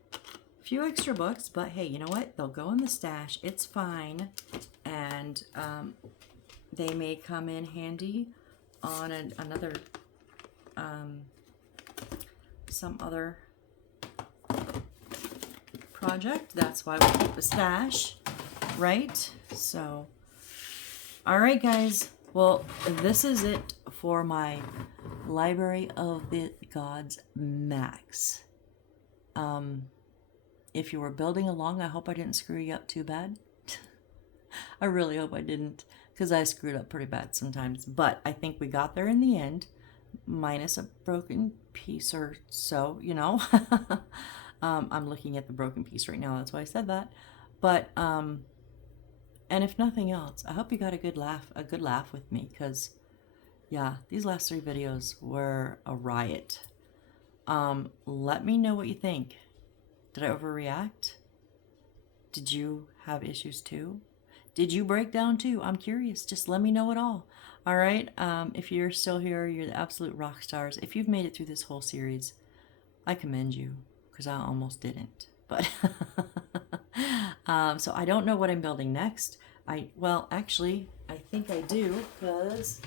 a few extra books, but hey, you know what? They'll go in the stash. It's fine. And they may come in handy on another, some other project. That's why we keep a stash, right? So, all right, guys. Well, this is it for my Library of the Gods Max. If you were building along, I hope I didn't screw you up too bad. I really hope I didn't, because I screwed up pretty bad sometimes. But I think we got there in the end, minus a broken piece or so, you know. I'm looking at the broken piece right now. That's why I said that. But, and if nothing else, I hope you got a good laugh with me, because, yeah, these last 3 videos were a riot. Let me know what you think. Did I overreact? Did you have issues too? Did you break down too? I'm curious. Just let me know it all. All right. If you're still here, you're the absolute rock stars. If you've made it through this whole series, I commend you, because I almost didn't. But so I don't know what I'm building next. Well, actually, I think I do, because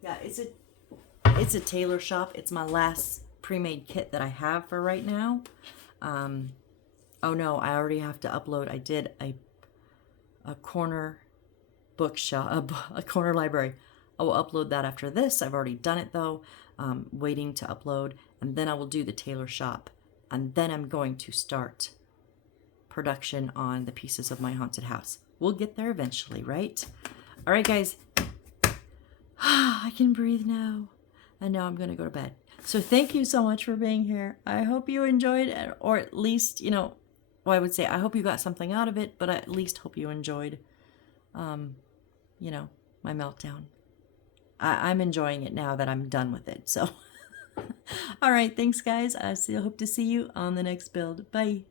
yeah, it's a tailor shop. It's my last pre-made kit that I have for right now. Oh no, I already have to upload. I did a corner bookshop, a corner library. I will upload that after this. I've already done it though. Waiting to upload, and then I will do the tailor shop, and then I'm going to start production on the pieces of my haunted house. We'll get there eventually, right? All right, guys. I can breathe now. And now I'm going to go to bed. So thank you so much for being here. I hope you enjoyed it, or at least, you know, well, I would say I hope you got something out of it, but I at least hope you enjoyed, you know, my meltdown. I'm enjoying it now that I'm done with it. So, all right, thanks, guys. I still hope to see you on the next build. Bye.